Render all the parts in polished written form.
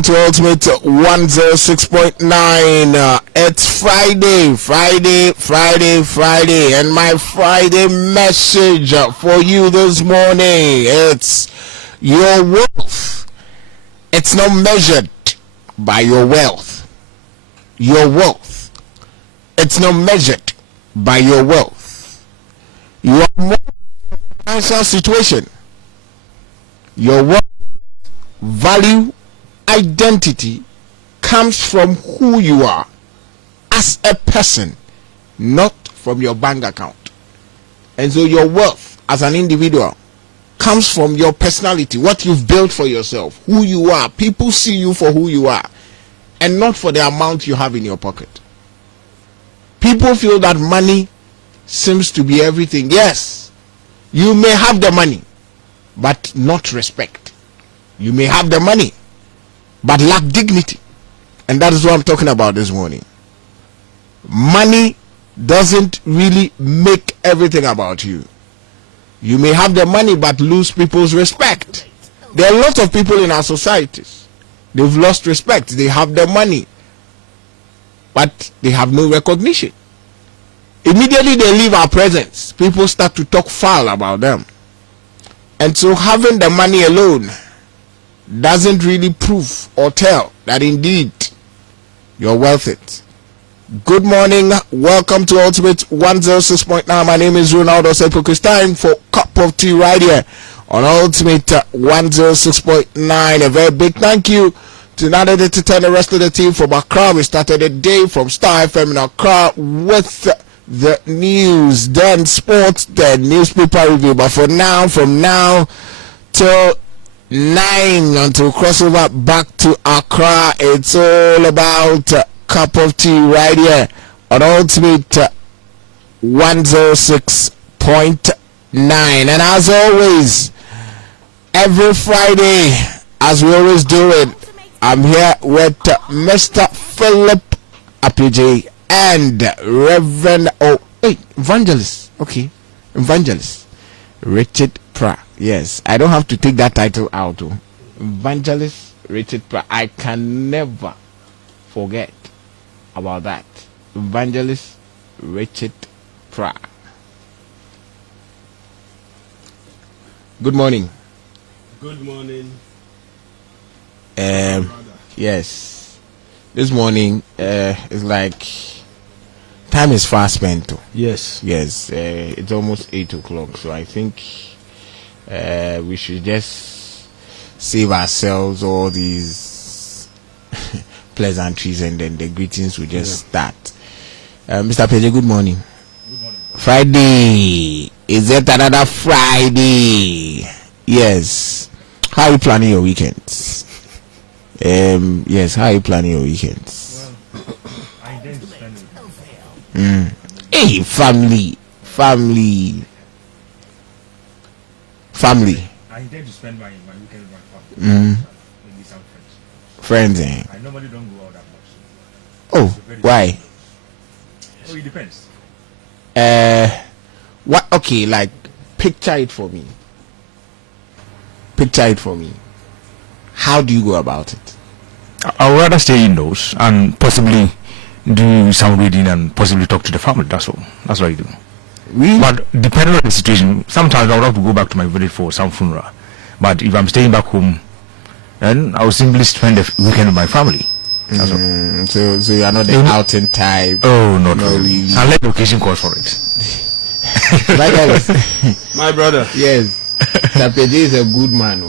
To Ultimate 106.9. It's Friday, and my Friday message for you this morning, it's your worth. It's not measured by your wealth. Your wealth. It's not measured by your wealth. Your financial situation. Your wealth, value, identity comes from who you are as a person, not from your bank account. And so your worth as an individual comes from your personality, what you've built for yourself, who you are. People see you for who you are and not for the amount you have in your pocket. People feel that money seems to be everything. Yes, you may have the money but not respect. You may have the money but lack dignity. And that is what I'm talking about this morning. Money doesn't really make everything about you. You may have the money but lose people's respect. There are lots of people in our societies. They've lost respect. They have the money but they have no recognition. Immediately they leave our presence, people start to talk foul about them. And so having the money alone doesn't really prove or tell that indeed you're worth it. Good morning, welcome to Ultimate 106.9. My name is Ronaldo Sepuku. It's time for Cup of Tea right here on Ultimate 106.9. A very big thank you to Nana to the rest of the team from Accra. We started the day from Star FM in Accra with the news, then sports, then newspaper review. But for now, from now till 9 until crossover back to Accra, it's all about Cup of Tea right here on Ultimate 106.9. And as always, every Friday, as we always do it, I'm here with Mr. Philip Apije and Reverend Evangelist Richard Pra. Yes, I don't have to take that title out. Evangelist Richard Pra. I can never forget about that. Evangelist Richard Pra. Good morning. Good morning. Yes. This morning, it's like time is fast spent. Yes. Yes. It's almost 8 o'clock, so I think we should just save ourselves all these pleasantries and then the greetings will just start. Mr. Pele, good morning. Good morning. Friday. Is it another Friday? Yes. How are you planning your weekends? Yes, how are you planning your weekends? Well, I intend to spend it. Hey, family. I intend to spend my weekend with my family. Maybe some Friends, I normally don't go out that much. Oh, why? Oh, it depends. What? Okay, like, picture it for me. How do you go about it? I would rather stay indoors and possibly do some reading and possibly talk to the family. That's all. That's what I do. Really? But depending on the situation, sometimes I would have to go back to my village for some funeral. But if I'm staying back home, then I will simply spend the weekend with my family. That's all. So you are not the outing type. Oh, not No, really. really. Unless the occasion calls for it. My brother. Yes. Tapeje is a good man.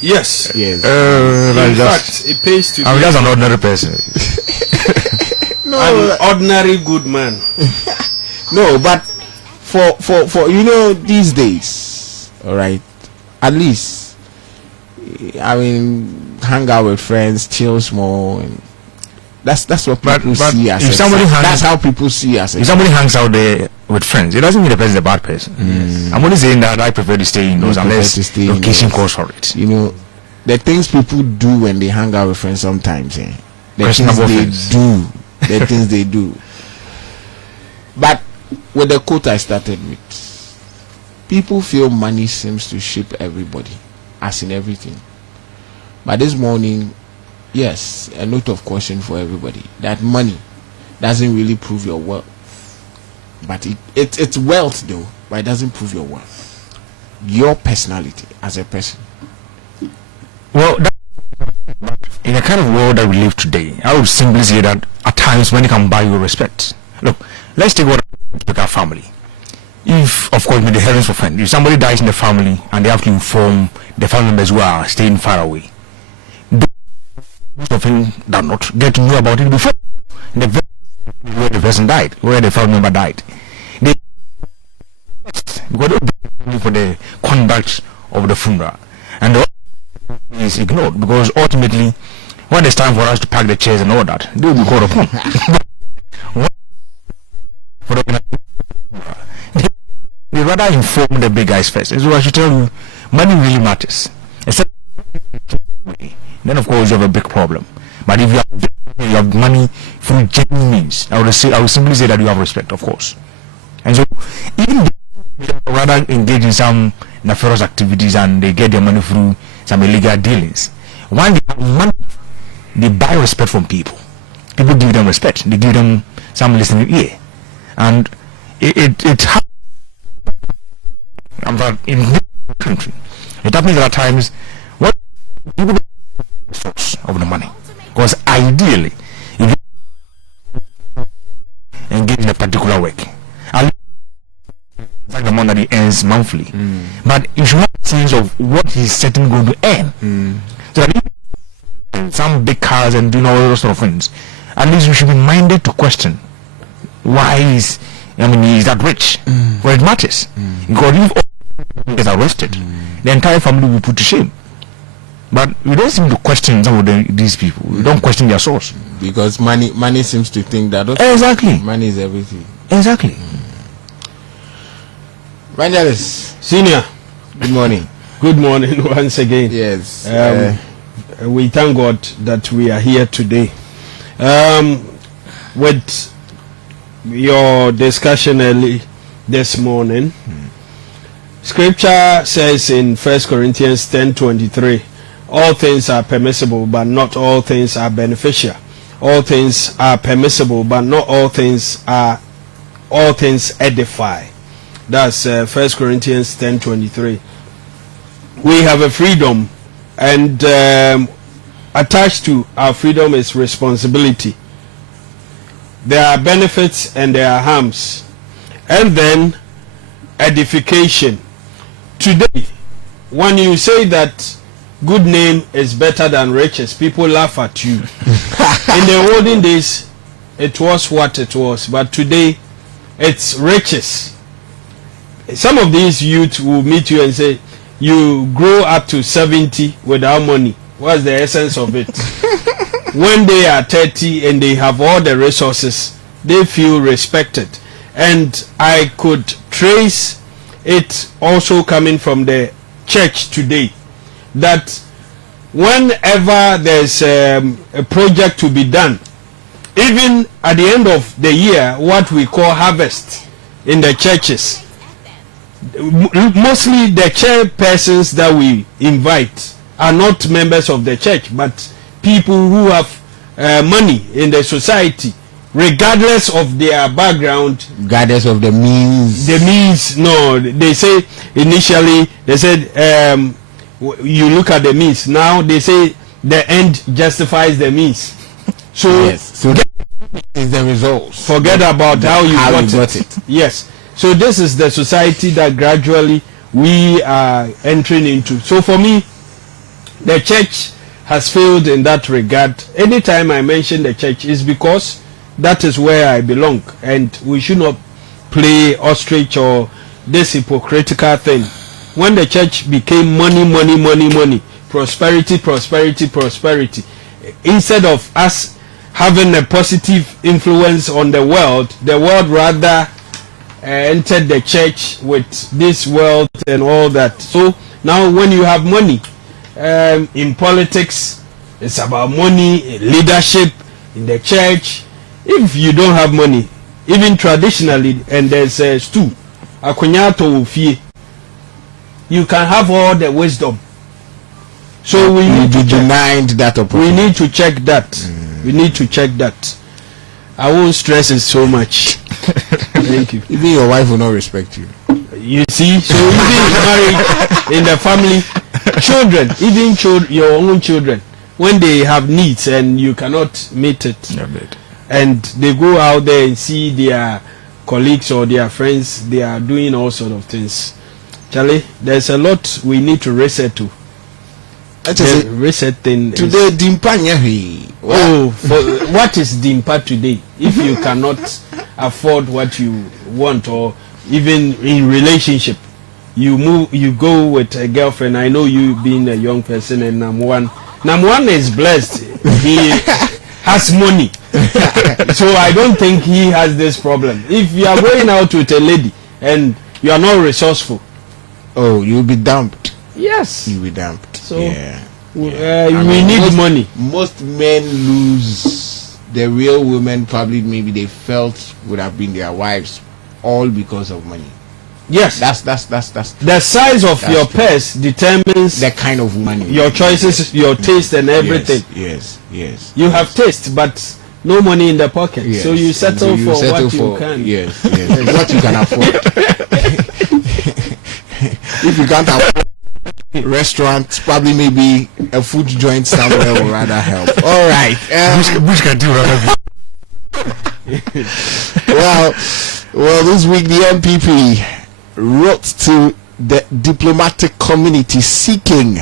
Yes. Yes. In fact, it pays to I'm be just an ordinary person. an ordinary good man. No, but for these days, all right, at least, I mean, hang out with friends, chill small, and that's what people see as. That's how people see us. If somebody hangs out there with friends, it doesn't mean the person is a bad person. I'm only saying that I prefer to stay indoors unless the occasion calls for it. You know, the things people do when they hang out with friends sometimes, the things they do. But with the quote I started with, people feel money seems to shape everybody, as in everything. But this morning, yes, a note of caution for everybody that money doesn't really prove your wealth, but it's wealth though, but it doesn't prove your worth, your personality as a person. Well, in the kind of world that we live today, I would simply say that at times money can buy you respect. Look, let's take what our family. If, of course, with the heavens offend, if somebody dies in the family and they have to inform the family members who are staying far away, most of them do not get to know about it before where the person died, where the family member died. They because they for the conduct of the funeral, and the is ignored because ultimately, when it's time for us to pack the chairs and all that, they will be called upon. They rather inform the big guys first. So I should tell you, money really matters. Except then of course you have a big problem. But if you have money through genuine means, I would simply say that you have respect, of course. And so even they rather engage in some nefarious activities and they get their money through some illegal dealings. When they have money, they buy respect from people. People give them respect. They give them some listening ear, and it happens. In this country, it happens at times what people get the source of the money, because ideally, if you engage in a particular work, like the money that he earns monthly, but you should have a sense of what he's certainly going to earn. So that if some big cars and doing all those sort of things, at least you should be minded to question why is that rich? Well, it matters. Because if all is arrested, the entire family will be put to shame. But we don't seem to question some of these people. We don't question their source. Because money seems to think that exactly money is everything. Exactly. Evangelist Senior, good morning. good morning once again. Yes. We thank God that we are here today. With your discussion early this morning, Scripture says in 1 Corinthians 10:23, all things are permissible, but not all things are beneficial. All things are permissible, but not all things edify. That's 1 Corinthians 10:23. We have a freedom, and attached to our freedom is responsibility. There are benefits and there are harms, and then edification. Today, when you say that good name is better than riches, people laugh at you. In the olden days, it was what it was, but today, it's riches. Some of these youth will meet you and say, you grow up to 70 without money. What's the essence of it? When they are 30 and they have all the resources, they feel respected. And I could trace it also coming from the church today, that whenever there's a project to be done, even at the end of the year, what we call harvest in the churches, mostly the chairpersons that we invite are not members of the church, but people who have money in the society, regardless of their background, regardless of the means. The means, no, they say initially, they said you look at the means. Now they say the end justifies the means. So, yes. So is the results. Forget about how you got it. Yes. So this is the society that gradually we are entering into. So for me, the church has failed in that regard. Anytime I mention the church is because that is where I belong, and we should not play ostrich or this hypocritical thing. When the church became money, prosperity, instead of us having a positive influence on the world rather entered the church with this wealth and all that. So now when you have money, in politics, it's about money, in leadership, in the church. If you don't have money, even traditionally, and there's a stew, you can have all the wisdom. So we need to denied that opportunity. We need to check that. We need to check that. I won't stress it so much. Thank you. Even your wife will not respect you. You see, so even marriage in the family, children, even your own children, when they have needs and you cannot meet it, and they go out there and see their colleagues or their friends, they are doing all sorts of things. Charlie, there's a lot we need to reset to. The reset thing today, Dimpanya. What is Dimpa today? If you cannot afford what you want, or even in relationship, you go with a girlfriend. I know you being a young person, and Nam1 is blessed. He has money, so I don't think he has this problem. If you are going out with a lady and you are not resourceful, you'll be dumped. Yes, you'll be dumped. So we need money. Most men lose. The real women probably maybe they felt would have been their wives, all because of money. Yes, that's the size of your purse determines the kind of woman your choices, your taste, and everything. Yes. You have taste, but no money in the pocket, so you settle for what you can. Yes, what you can afford. If you can't afford restaurants, probably maybe a food joint somewhere will rather help. All right. Which can do rather. Well, this week the MPP wrote to the diplomatic community seeking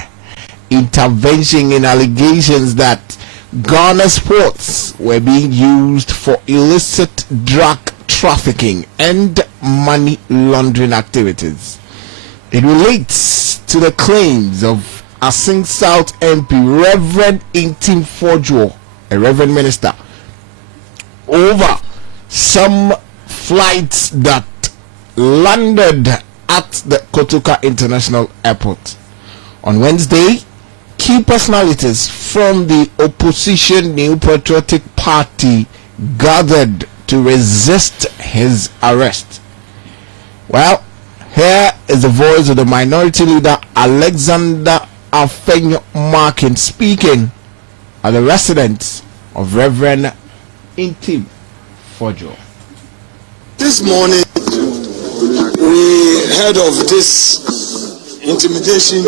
intervention in allegations that Ghana's ports were being used for illicit drug trafficking and money laundering activities. It relates to the claims of Assin South MP Reverend Intim Fodjo, a Reverend Minister, over some flights that landed at the Kotoka International Airport. On Wednesday, key personalities from the opposition New Patriotic Party gathered to resist his arrest. Well, here is the voice of the minority leader Alexander Afenyo Markin speaking at the residence of Reverend Intim Fodjo. This morning, we heard of this intimidation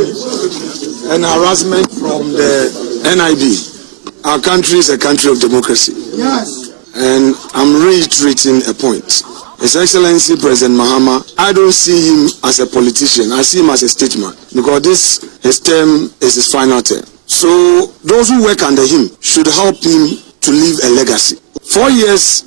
and harassment from the NIB. Our country is a country of democracy. Yes. And I'm reiterating a point. His Excellency President Mahama, I don't see him as a politician. I see him as a statesman, because his term is his final term. So those who work under him should help him to leave a legacy. 4 years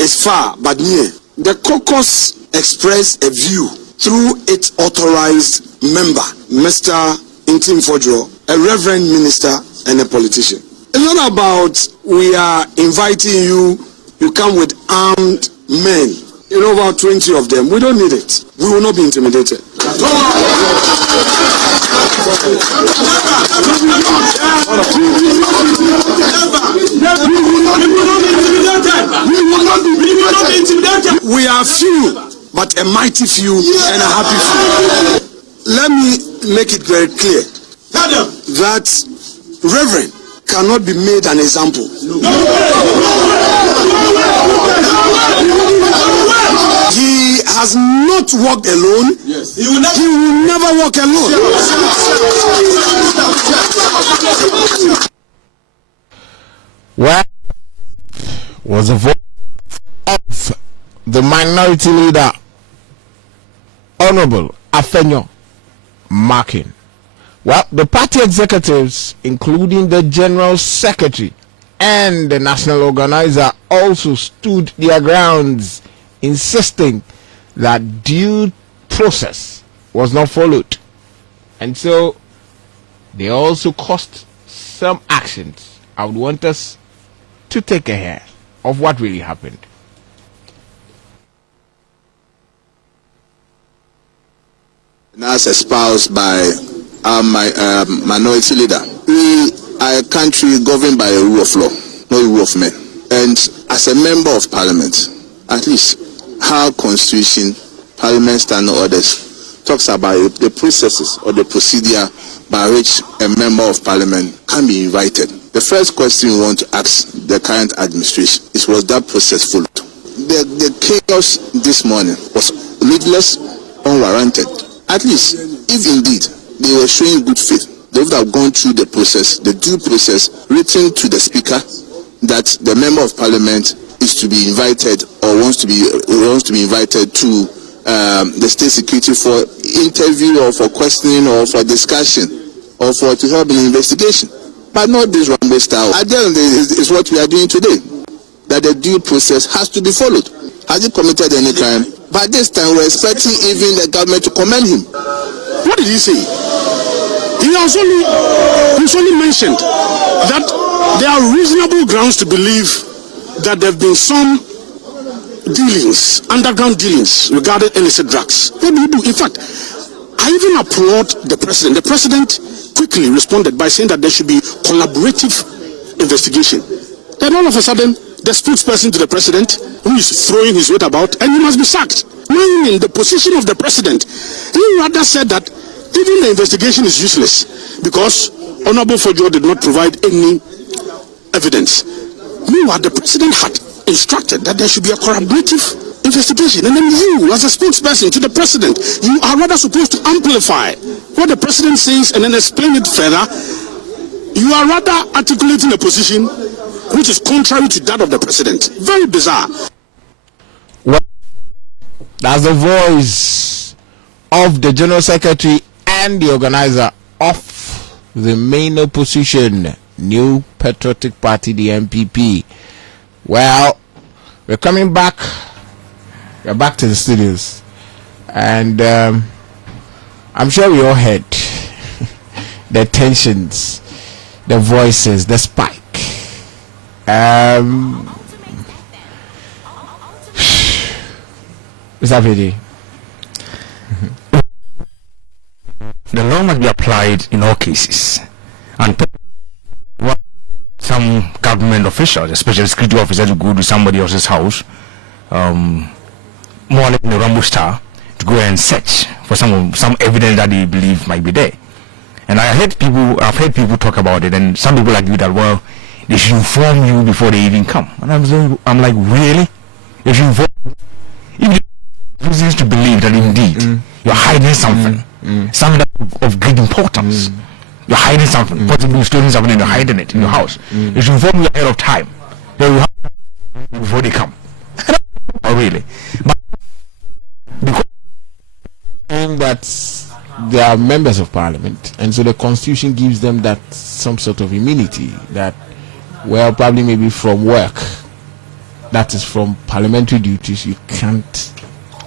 is far, but near. The caucus expressed a view through its authorized member, Mr. Intim Fodjo, a reverend minister and a politician. It's not about we are inviting you, you come with armed men. You know, about 20 of them. We don't need it. We will not be intimidated. We are few, but a mighty few and a happy few. Let me make it very clear that Reverend cannot be made an example. He has not walked alone. Yes. He will never walk alone. Well, was a voice of the minority leader, Honorable Afenyo Markin. Well, the party executives, including the General Secretary and the National Organizer, also stood their grounds, insisting that due process was not followed. And so they also caused some actions. I would want us to take a hear of what really happened. As espoused by our minority leader, we are a country governed by a rule of law, not a rule of men. And as a member of parliament, at least our constitution, parliament standing orders talks about the processes or the procedure by which a member of parliament can be invited. The first question we want to ask the current administration is, was that process followed? The chaos this morning was needless, unwarranted. At least, if indeed they were showing good faith, they would have gone through the process, the due process, written to the speaker that the member of parliament is to be invited or wants to be invited to the state secretary for interview or for questioning or for discussion or for to help in investigation. But not this runway style. At the end of the day, is what we are doing today. That the due process has to be followed. Has he committed any crime? By this time, we're expecting even the government to commend him. What did he say? He only mentioned that there are reasonable grounds to believe that there have been some dealings, underground dealings regarding illicit drugs. What do you do? In fact, I even applaud the president. The president quickly responded by saying that there should be collaborative investigation. Then all of a sudden, the spokesperson to the president, who is throwing his weight about, and he must be sacked. Knowing in the position of the president, he rather said that even the investigation is useless because Honorable Fojo did not provide any evidence. Meanwhile, the president had instructed that there should be a collaborative investigation, and then you, as a spokesperson to the president, you are rather supposed to amplify what the president says and then explain it further. You are rather articulating a position which is contrary to that of the president. Very bizarre. Well, that's the voice of the General Secretary and the organizer of the main opposition, New Patriotic Party, the NPP. Well, we're coming back. We're back to the studios. And I'm sure we all heard the tensions, the voices, the spike. Mr. PD. The law must be applied in all cases, and what some government officials, especially security officers, will go to somebody else's house, more or less in a Rambo style, to go and search for some evidence that they believe might be there. And I've heard people talk about it, and some people argue that, well, they should inform you before they even come. And I'm like, really? They should inform you? If you reasons to believe that indeed you're hiding something, something of great importance, you're hiding something, possibly stealing something and you're hiding it in your house, they should inform you ahead of time. They will have before they come. Oh, really? But because that they are members of parliament, and so the constitution gives them that some sort of immunity that, well, probably maybe from work, that is from parliamentary duties, you can't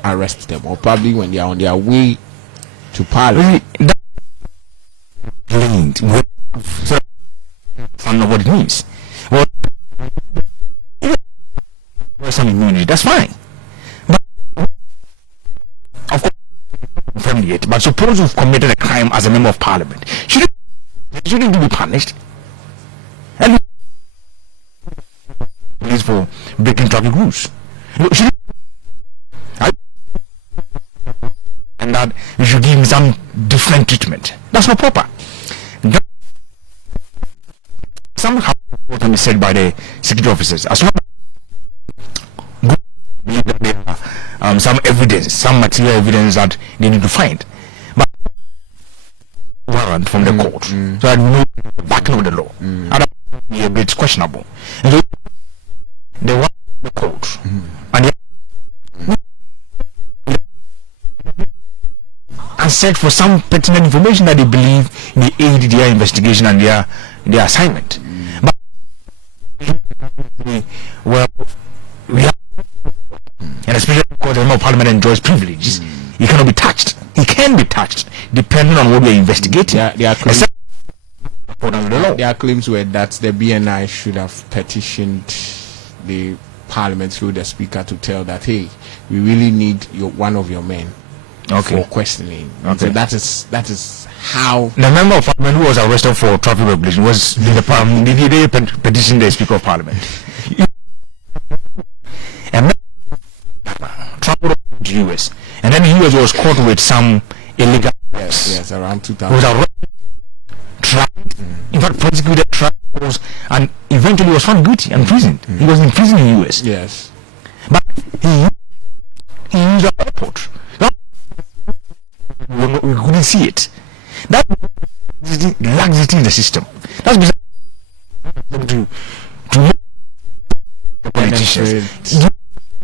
arrest them, or probably when they are on their way to parliament. So I don't know what it means. Well, some immunity, that's fine. But of course, confirmed yet. But suppose you've committed a crime as a member of parliament, shouldn't you be punished? And police for breaking traffic rules. And that you should give him some different treatment. That's not proper. Somehow what is said by the security officers, as long as believe that there are some evidence, some material evidence that they need to find, but warrant from the court, so that we know the backing of the law. Otherwise, it will be a bit questionable. And so they want the court, and search for some pertinent information that they believe may aid their investigation and their assignment. But well, we have, and especially because the member of parliament enjoys privileges, he cannot be touched. He can be touched depending on what we are investigating. Their claims were that the BNI should have petitioned the parliament through the speaker to tell that, hey, we really need one of your men for questioning. So that is how the member of parliament who was arrested for traffic regulation was they petitioned the speaker of parliament. And traveled to the US, and then the US was caught with some illegal. Yes, around 2000. He was arrested, tried, in fact prosecuted, tried, and eventually was found guilty and imprisoned. He was in prison in the US. Yes. But he used the airport. We couldn't see it. That laxity in the system. That's to the politicians.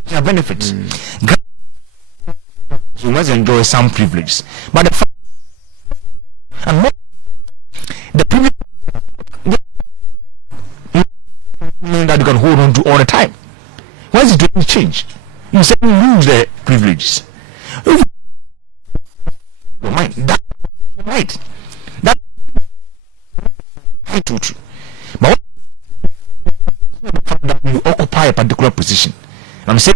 Their benefits. You must enjoy some privileges, but the privilege that you can hold on to all the time. Once it will change, you suddenly lose the privileges. Mind that right. That true. But you occupy a particular position. I'm saying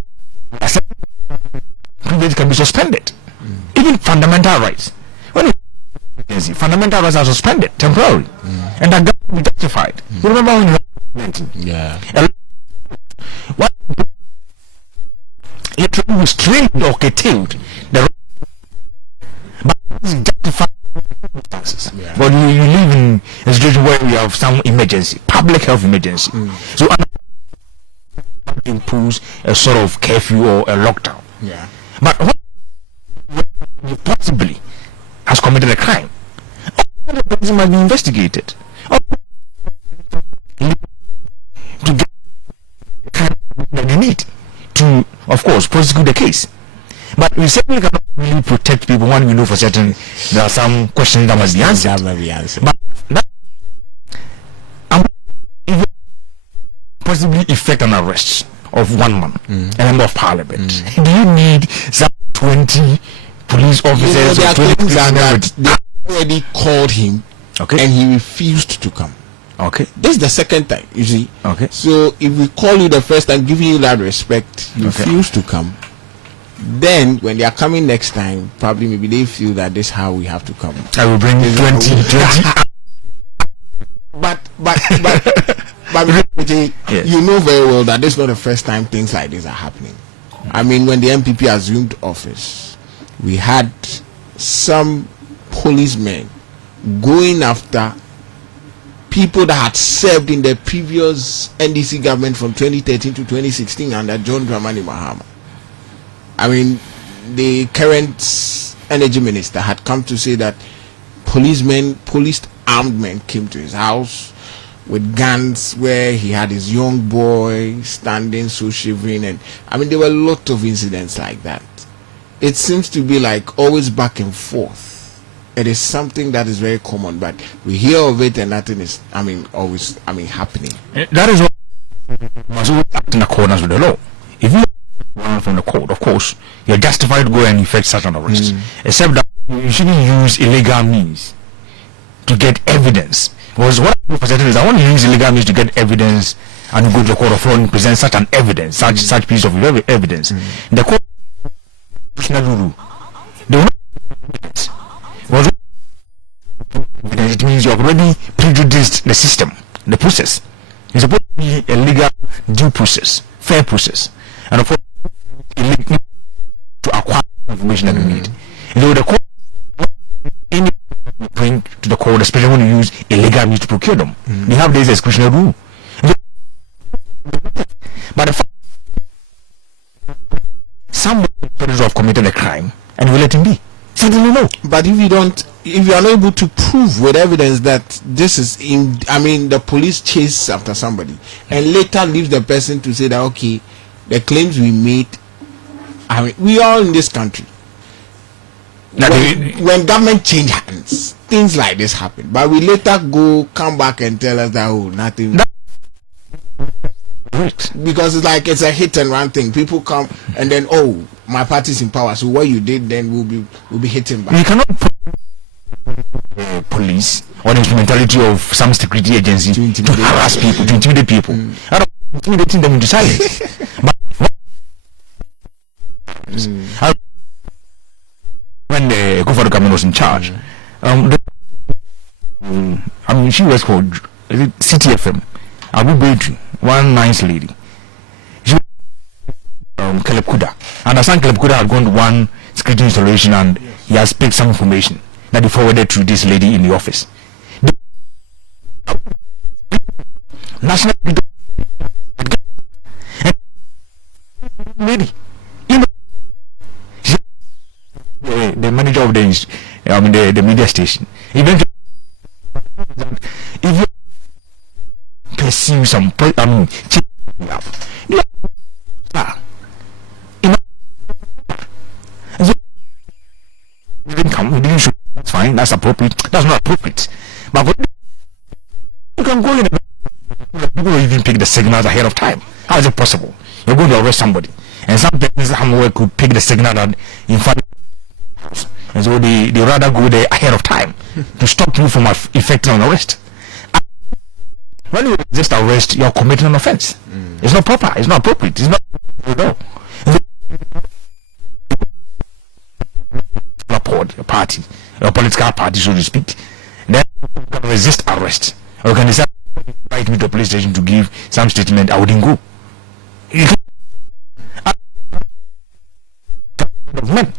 privilege can be suspended. Even fundamental rights. When fundamental rights are suspended temporarily, and that can be justified. You remember when what literally restrained or curtailed the but justified circumstances. But you live in a situation where we have some emergency, public health emergency. So impose a sort of curfew or a lockdown. But what possibly has committed a crime, the person might be investigated to get the kind that you need to, of course, prosecute the case. But we certainly cannot really protect people when we know for certain there are some questions that must be answered. But that possibly effect an arrest of one man, a member of parliament. Do you need some 20 police officers or 20 police? They already called him, and he refused to come. This is the second time, you see. So if we call you the first time, giving you that respect, you refuse to come. Then when they are coming next time, probably maybe they feel that this is how we have to come. I will bring 20. But you know very well that this is not the first time things like this are happening. I mean, when the MPP assumed office, we had some policemen going after people that had served in the previous NDC government from 2013 to 2016 under John Dramani Mahama. I mean, the current energy minister had come to say that policed armed men came to his house with guns, where he had his young boy standing so shivering, and I mean there were a lot of incidents like that. It seems to be like always back and forth. It is something that is very common, but we hear of it and nothing is always happening. That is what must act in accordance with the law. If you run from the court, of course you're justified to go and effect such an arrest, except that you shouldn't use illegal means to get evidence. Because what I presented is I want to use illegal means to get evidence and go to the court of law and present such an evidence, such piece of evidence. The court rule. It means you have already prejudiced the system, the process. It's supposed to be a legal due process, fair process, and of course to acquire information that we need. And though the court bring to the court, especially when you use illegal means to procure them, they have this exclusionary rule. But the fact somebody have committed a crime and we let him be. Certainly no. But if you are not able to prove with evidence that this is the police chase after somebody and later leaves the person to say that okay, the claims we made, we are in this country. When government change hands, things like this happen. But we later come back and tell us that nothing. Because it's a hit and run thing. People come and then my party's in power, so what you did then will be hitting back. You cannot put police or the instrumentality of some security agency to harass people, to intimidate people. Out of intimidating them into silence. But when the Kufuor government was in charge, she was called CTFM. Abu Baitu, one nice lady. She Caleb Kuda. I understand Caleb Kuda had gone to one security installation and he has picked some information that he forwarded to this lady in the office. National lady, the manager of the media station, eventually, if you pursue some, didn't come, you didn't show. That's fine, that's appropriate. That's not appropriate. But you can go in. People even pick the signals ahead of time. How is it possible? You're going to arrest somebody, and some persons somewhere could pick the signal that in front of the house, and so they rather go there ahead of time to stop you from effecting an arrest. When you resist arrest, you're committing an offense. It's not proper. It's not appropriate. It's not a party, a political party, so to speak. Then you can resist arrest, or you can decide to invite me to a police station to give some statement. I wouldn't go. You can, men,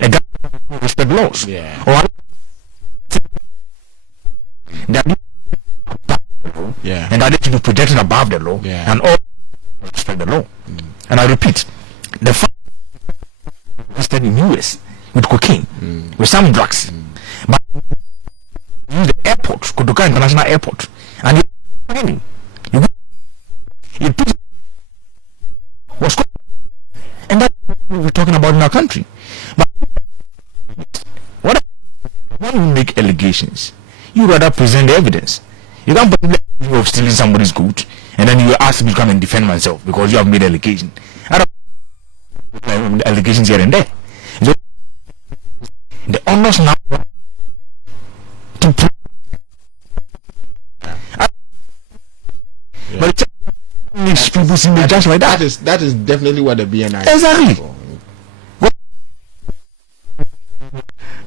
a government respect laws. Yeah. Or that yeah. and that they should be protected above the law, yeah. and all respect the law. And I repeat, the fact arrested in US with cocaine, with some drugs, but use the airport, Kotoka International Airport, and it was, and that's what we're talking about in our country. But what when you make allegations, you rather present the evidence. You can't put the of stealing somebody's goods and then you ask me to come and defend myself because you have made allegation. I don't allegations here and there. So, the honors now to prove. But it makes people seem just like that. That is definitely what the BNI exactly. is for.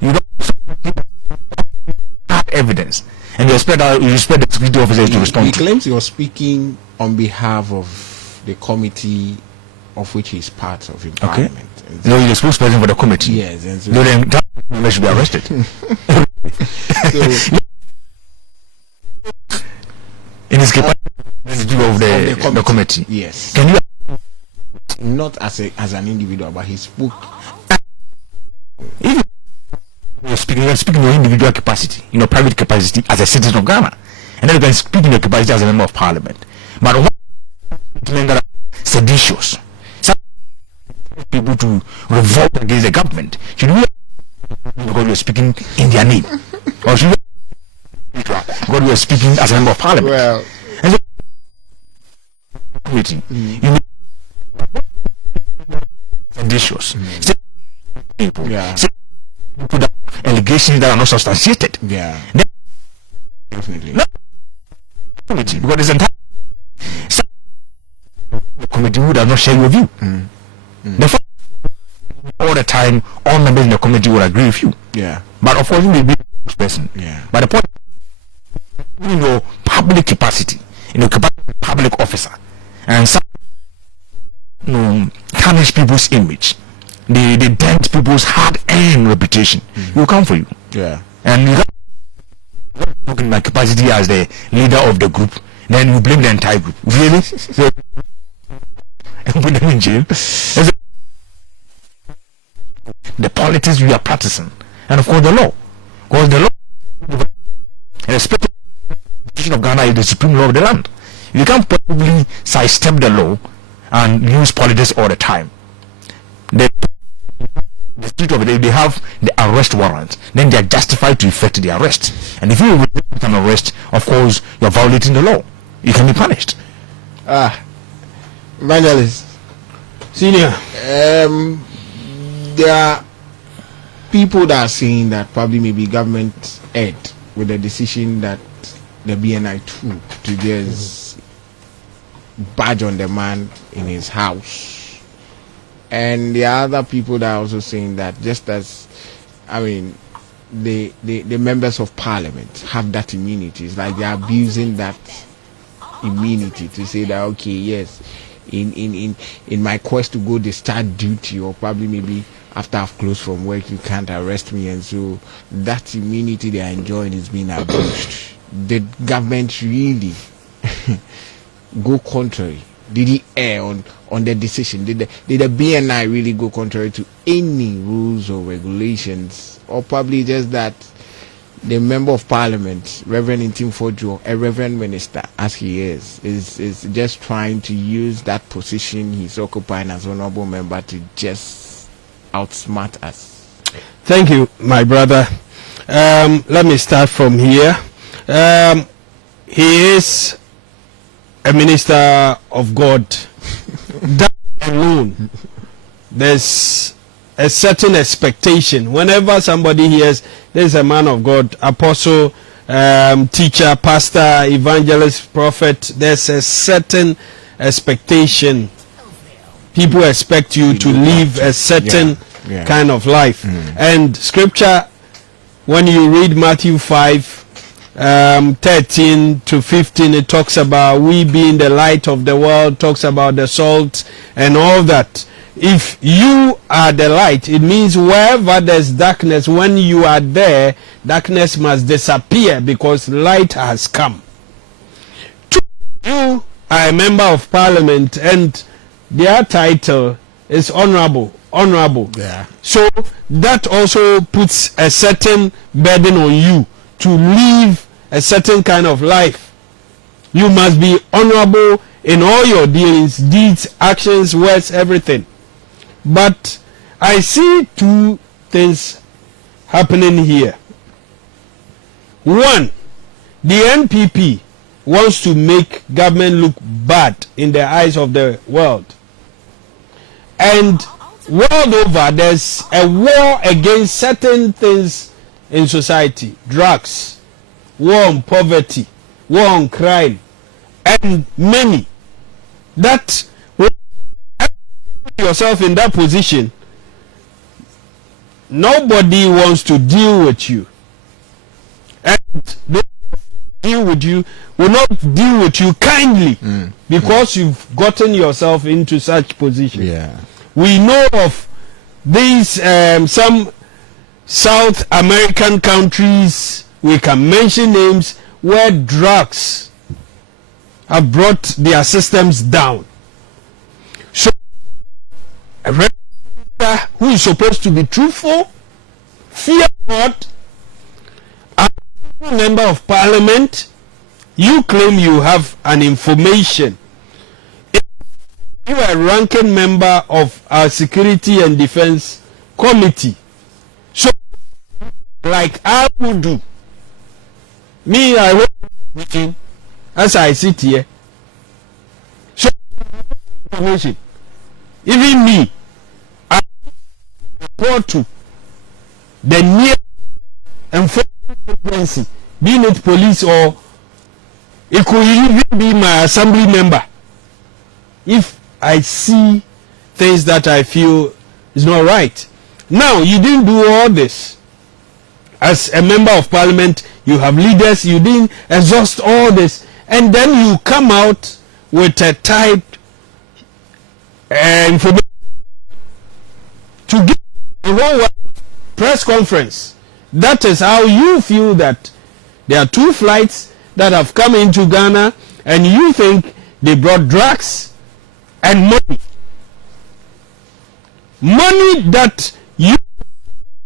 You don't have evidence, and you expect the security officers to respond. He claims he was speaking on behalf of the committee of which he's part of in Parliament. No, he's the spokesperson for the committee. Yes, and so then they should be arrested. so, in his capacity of the committee. Yes. Can you not as an individual, but he spoke. If you're speaking in your individual capacity, in your private capacity as a citizen of Ghana, and then you can speak in your capacity as a member of Parliament. But what that are seditious, some people to revolt against the government, should we because you're speaking in their name, or should we because you're speaking as a member of Parliament? Well, and so, you seditious. People, put up allegations that are not substantiated. Yeah, definitely. No, committee, because there's entire committee who does not share your view. Therefore, all the time, all members in the committee will agree with you. Yeah, but of course, you may be a person. Yeah, but the point, in your public capacity, in your capacity as a public officer, and some tarnish people's image. They dent people's hard-earned reputation. Will come for you. Yeah. And you can't in my capacity as the leader of the group, then you blame the entire group. Really? So, and put them in jail. The politics we are practicing, and of course the law, because the law, and especially the Constitution of Ghana is the supreme law of the land. You can't possibly sidestep the law and use politics all the time. The street of it, they have the arrest warrant, then they are justified to effect the arrest. And if you resist an arrest, of course, you are violating the law. You can be punished. Evangelist Senior. There are people that are saying that probably maybe government erred with the decision that the BNI took to just badge on the man in his house. And there are other people that are also saying that just as, the members of Parliament have that immunity. It's like they're abusing that immunity to say that, okay, yes, in my quest to go discharge duty or probably maybe after I've closed from work, you can't arrest me, and so that immunity they are enjoying is being abused. Did government really go contrary? Did he err on the decision? Did the BNI really go contrary to any rules or regulations, or probably just that the member of parliament, Reverend Intim Fojo, a reverend minister as he is just trying to use that position he's occupying as honorable member to just outsmart us? Thank you, my brother. Let me start from here. He is a minister of God. That alone, there's a certain expectation. Whenever somebody hears there's a man of God, apostle, teacher, pastor, evangelist, prophet, there's a certain expectation. People expect you to live a certain kind of life. And scripture, when you read Matthew 5:13 to 15, it talks about we being the light of the world, talks about the salt and all that. If you are the light, it means wherever there's darkness, when you are there, darkness must disappear because light has come. You are a member of parliament and their title is honorable. Yeah. So that also puts a certain burden on you to live a certain kind of life. You must be honorable in all your dealings, deeds, actions, words, everything. But I see two things happening here. One, the NPP wants to make government look bad in the eyes of the world. And world over, there's a war against certain things in society. Drugs, war on poverty, war on crime, and many. That yourself in that position, nobody wants to deal with you, and they deal with you will not deal with you kindly because you've gotten yourself into such position. We know of these some South American countries, we can mention names, where drugs have brought their systems down. So a representative who is supposed to be truthful, fear God, a member of parliament, you claim you have an information. If you are a ranking member of our Security and Defense Committee, so like I would do, me, I will meeting as I sit here. So information. Even me, I report to the near enforcement agency, being it police or it could even be my assembly member. If I see things that I feel is not right. Now, you didn't do all this. As a member of parliament, you have leaders, you didn't exhaust all this. And then you come out with a typed information to give a whole press conference. That is how you feel that there are two flights that have come into Ghana and you think they brought drugs and money. Money that you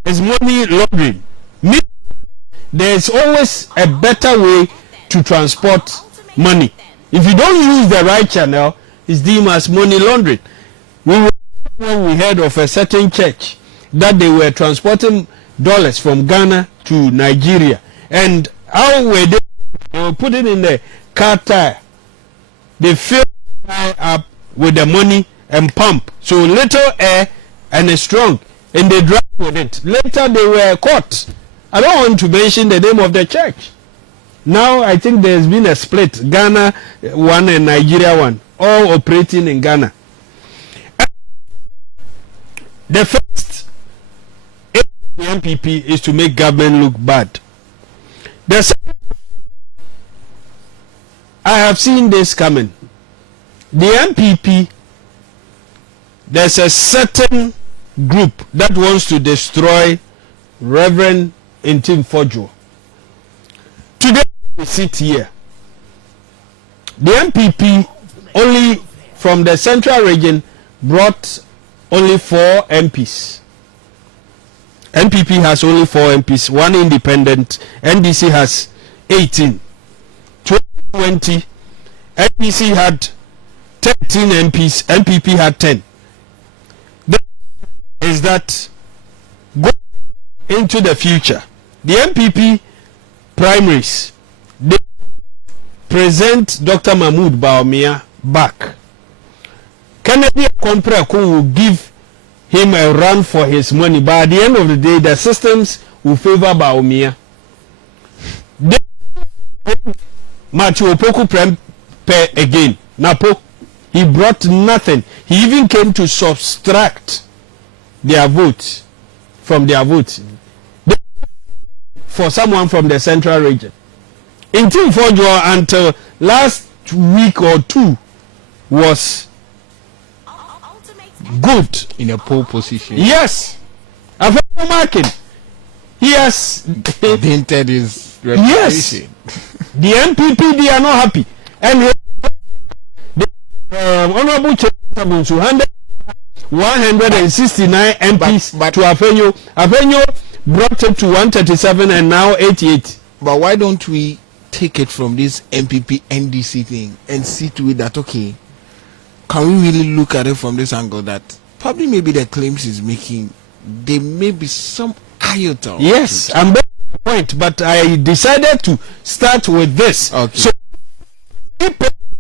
is money laundering. There's always a better way to transport money. If you don't use the right channel, it's deemed as money laundering. When we heard of a certain church that they were transporting dollars from Ghana to Nigeria, and how were they were putting in the car tire? They filled the tire up with the money and pump, so little air and it's strong, and they drive with it. Later they were caught. I don't want to mention the name of the church. Now I think there's been a split, Ghana one and Nigeria one, all operating in Ghana. The first aim of the NPP is to make government look bad. The second, I have seen this coming. The NPP, there's a certain group that wants to destroy Reverend Ntim Fordjour. Today we sit here. The MPP only from the central region brought only 4 MPs. NPP has only 4 MPs, 1 independent. NDC has 18. 2020, NDC had 13 MPs, NPP had 10. Is that go into the future? The MPP primaries, they present Dr. Mahmoud Bawumia back. Kennedy Kompreko will give him a run for his money, but at the end of the day, the systems will favor Bawumia. Matthew Opoku Prempeh again. Napo, he brought nothing. He even came to subtract their vote from their vote for someone from the central region. In Ntim Fordjour until last week or 2 was good in a pole position. Yes, I've heard marking. He has dented his reputation. Yes, the MPP, they are not happy, and the Honorable Chairman 169 MPs but to Afenyo. Afenyo brought it to 137 and now 88. But why don't we take it from this MPP NDC thing and see to it that, okay, can we really look at it from this angle that probably maybe the claims he's making, there may be some iota. Yes, I'm back to the point, but I decided to start with this. Okay. So,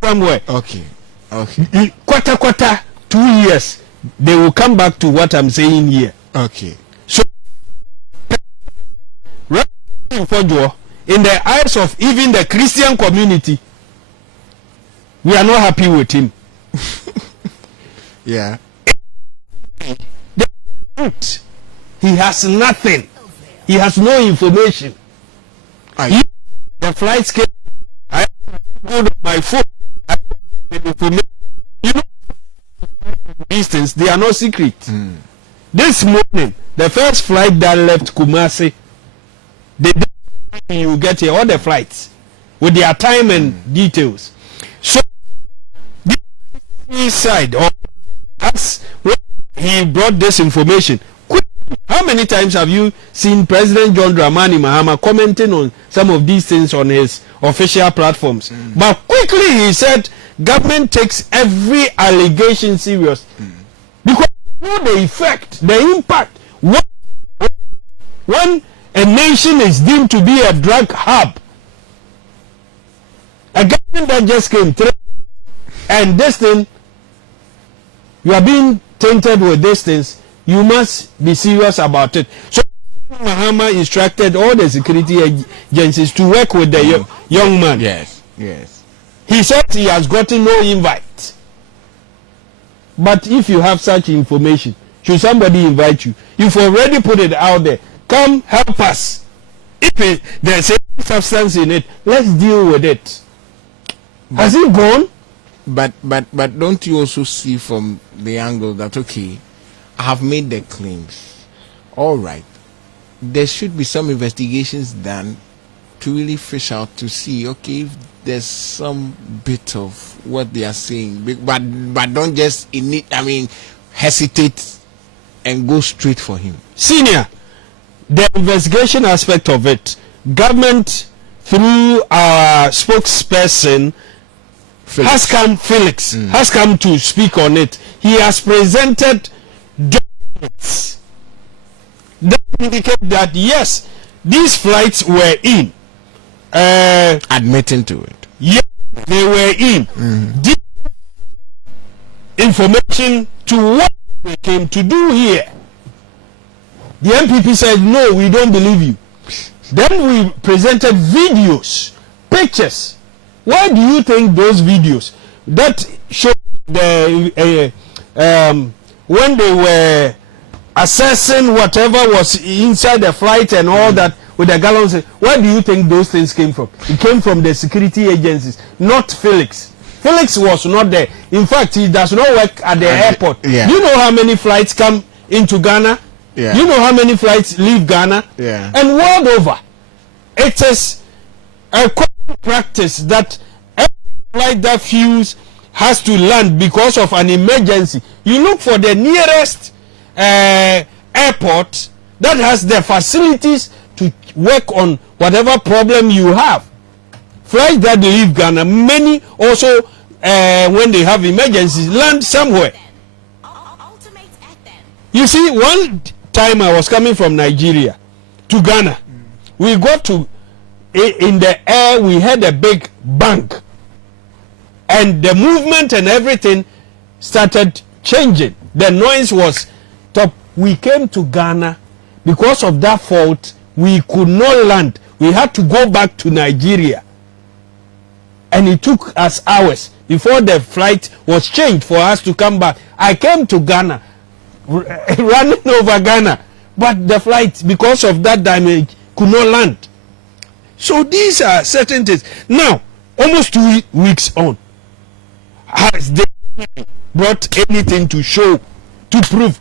somewhere. Okay. Okay. Quarter, 2 years, they will come back to what I'm saying here. Okay. So, in the eyes of even the Christian community, we are not happy with him. Yeah. He has nothing. He has no information. The flights came. I go to my phone. I the information. You know, these things, they are not secret. This morning, the first flight that left Kumasi, you get here all the flights with their time and details. So this side, or as when he brought this information, how many times have you seen President John Dramani Mahama commenting on some of these things on his official platforms? But quickly he said government takes every allegation serious because you know the effect, the impact. When a nation is deemed to be a drug hub, a government that just came through, and this thing, you are being tainted with these things, you must be serious about it. So Mahama instructed all the security agencies to work with the young man. Yes. He said he has gotten no invite. But if you have such information, should somebody invite you? You've already put it out there. Come help us. If there's any substance in it, let's deal with it. Has it gone? But don't you also see from the angle that, okay, I have made the claims, all right, there should be some investigations done to really fish out to see, okay, if there's some bit of what they are saying, but don't just hesitate and go straight for him. Senior, the investigation aspect of it, government through our spokesperson has come to speak on it. He has presented documents that indicate that yes, these flights were in. Admitting to it. Yes, they were in. This information to what they came to do here. The MPP said, no, we don't believe you. Then we presented videos, pictures. Why do you think those videos that show the when they were assessing whatever was inside the flight and all that with the gallons, where do you think those things came from? It came from the security agencies, not Felix. Felix was not there. In fact, he does not work at the airport. Yeah. Do you know how many flights come into Ghana? Yeah. You know how many flights leave Ghana? Yeah. And world over, it is a common practice that every flight that fuels has to land because of an emergency. You look for the nearest airport that has the facilities to work on whatever problem you have. Flights that leave Ghana, many also when they have emergencies, land somewhere. You see, one time I was coming from Nigeria to Ghana. We got to, in the air, we had a big bang. And the movement and everything started changing. The noise was top. We came to Ghana. Because of that fault, we could not land. We had to go back to Nigeria. And it took us hours before the flight was changed for us to come back. I came to Ghana, running over Ghana. But the flight, because of that damage, could not land. So these are certain things. Now, almost 2 weeks on, has they brought anything to show, to prove?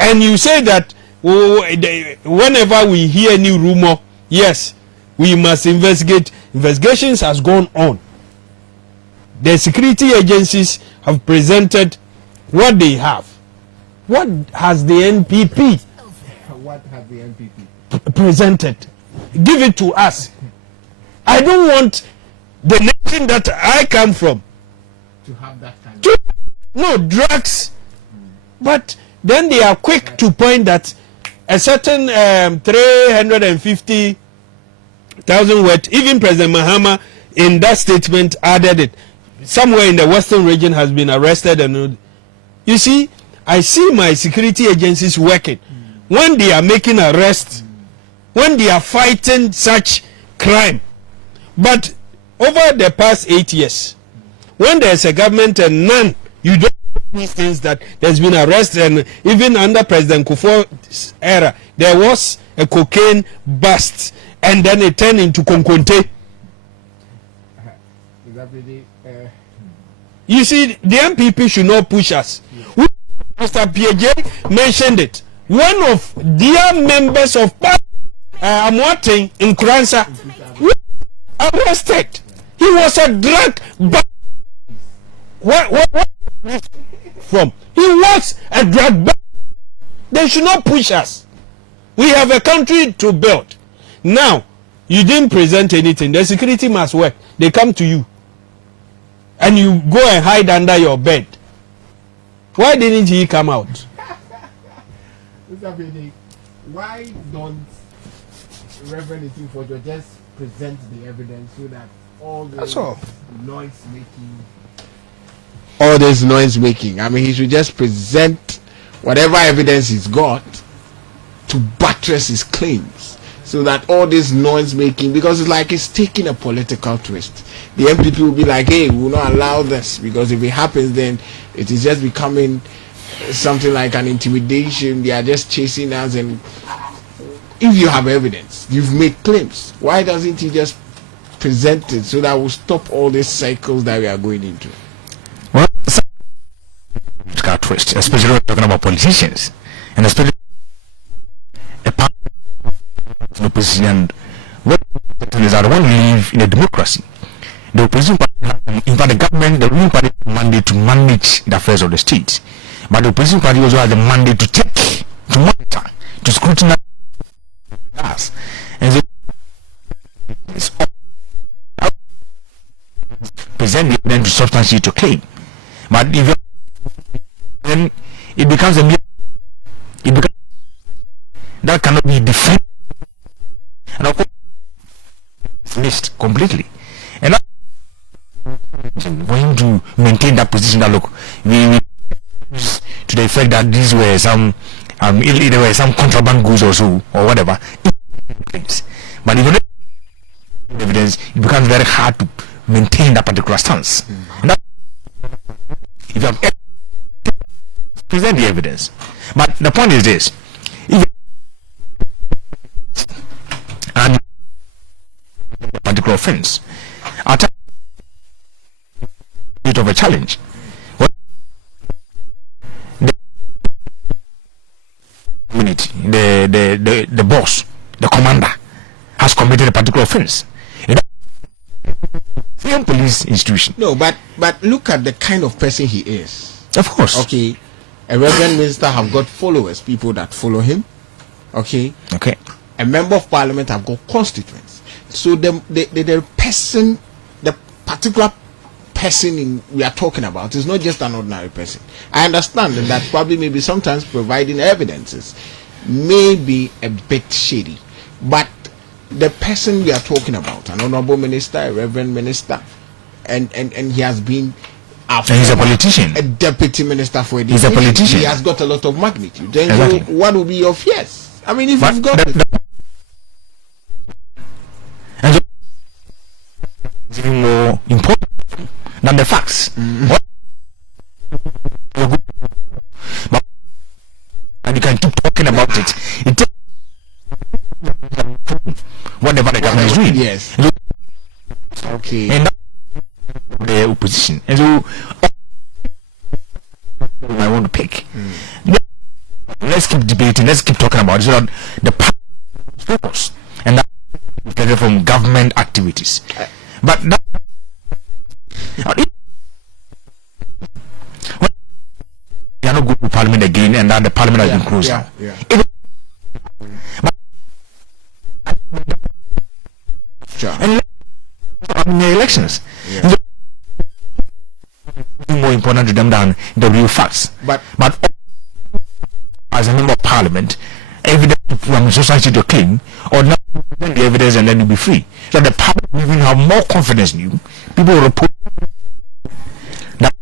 And you say that whenever we hear new rumor, yes, we must investigate. Investigations has gone on. The security agencies have presented what they have. What has the NPP presented? Give it to us. I don't want the nation that I come from To have that kind of... no drugs. But then they are quick to point that a certain 350,000 worth, even President Mahama in that statement added it, somewhere in the western region has been arrested. And you see, I see my security agencies working. When they are making arrests, when they are fighting such crime. But over the past 8 years, when there's a government and none, you don't these things that there's been arrest, and even under President Kufuor's era, there was a cocaine bust, and then it turned into Konkonte. You see, the MPP should not push us. Mr. PJ mentioned it. One of their members of parliament, Amoating in Kransa, was arrested. He was a drug bust. What from? He was a drug bust. They should not push us. We have a country to build. Now, you didn't present anything. The security must work. They come to you. And you go and hide under your bed. Why didn't he come out? Why don't Reverend Itinfojo just present the evidence so that all this noise making, I mean, he should just present whatever evidence he's got to buttress his claims, so that all this noise making, because it's like it's taking a political twist. The MPP will be like, hey, we will not allow this, because if it happens, then it is just becoming something like an intimidation. They are just chasing us. And if you have evidence, you've made claims, why doesn't he just present it so that we'll stop all these cycles that we are going into? Well, political twist, especially when we're talking about politicians, and especially a part of the opposition. What is that? When we live in a democracy, the opposition party, in fact, the government, the ruling party, has the mandate to manage the affairs of the state, but the opposition party also has the mandate to check, to monitor, to scrutinize us, and they present the evidence to substantiate your claim. But if you, then it becomes that cannot be defended, and of course it's missed completely. And going to maintain that position, that look, we to the effect that these were some there were some contraband goods or so or whatever. But if you don't have evidence, it becomes very hard to maintain that particular stance. And that, if you have present the evidence. But the point is this: if and a particular offense, at a bit of a challenge, the boss, the commander, has committed a particular offense. Same police institution. No, but look at the kind of person he is. Of course. Okay, a reverend minister have got followers, people that follow him. Okay. Okay. A member of parliament have got constituents. So the person, the particular person we are talking about is not just an ordinary person. I understand that probably maybe sometimes providing evidences may be a bit shady, but the person we are talking about, an honorable minister, a reverend minister, and he has been he's a politician, a deputy minister for education. He's a politician. He has got a lot of magnitude. Then Exactly. what will be your fears? I mean, if But you've got and so it's even more important than the facts. But and you can keep talking about it. It takes whatever the government is doing. Yes. Okay. And the opposition. And so I want to pick. Let's keep debating. Let's keep talking about it so that the focus and that is from government activities. But that we are not going to parliament again, and that the parliament has been closed down. And the elections. Yeah. More important to them than the real facts. But as a member of parliament, evidence from society to claim, or not the evidence and then you'll be free. So the public will even have more confidence in you. People will report that.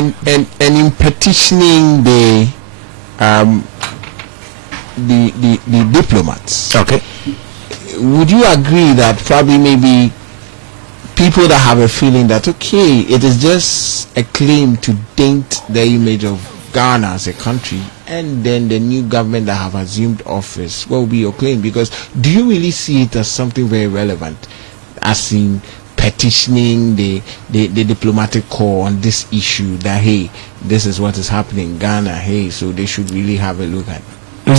and in petitioning the diplomats, Okay. would you agree that probably maybe people that have a feeling that okay, it is just a claim to taint the image of Ghana as a country, and then the new government that have assumed office, what will be your claim? Because do you really see it as something very relevant, as in petitioning the diplomatic corps on this issue that hey, this is what is happening in Ghana, hey, so they should really have a look at it? I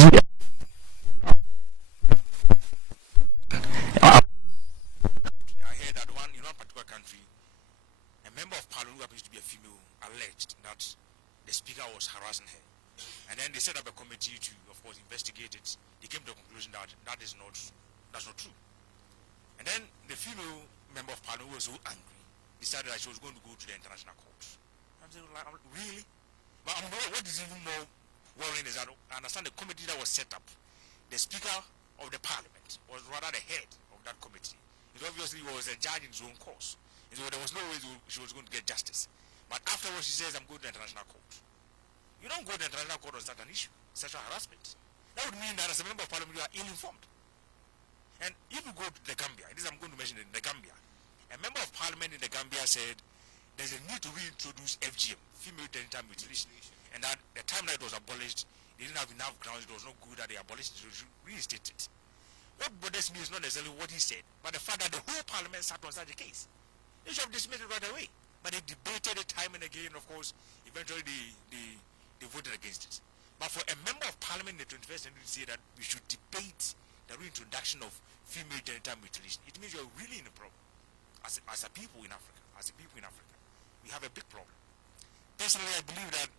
heard that in one particular country, a member of parliament who happens to be a female alleged that the speaker was harassing her. And then they set up a committee to, of course, investigate it. They came to the conclusion that that's not true. And then the female member of parliament was so angry, decided that she was going to go to the international court. I'm saying, like, really? But what is even more worrying is that I understand the committee that was set up, the speaker of the parliament was rather the head of that committee. It obviously was a judge in his own cause. And so there was no way she was going to get justice. But afterwards she says, I'm going to the international court. You don't go to the international court on such an issue, sexual harassment. That would mean that as a member of parliament you are ill-informed. And if you go to the Gambia, this I'm going to mention in the Gambia, a member of parliament in the Gambia said there's a need to reintroduce FGM, female genital mutilation, and that the time that it was abolished, they didn't have enough grounds, it was not good that they abolished it, so they should reinstate it. What bothers me is not necessarily what he said, but the fact that the whole parliament sat on such a case. They should have dismissed it right away. But they debated it time and again, of course, eventually they voted against it. But for a member of parliament in the 21st century to say that we should debate the reintroduction of female genital mutilation, it means you're really in a problem. As a people in Africa, we have a big problem. Personally, I believe that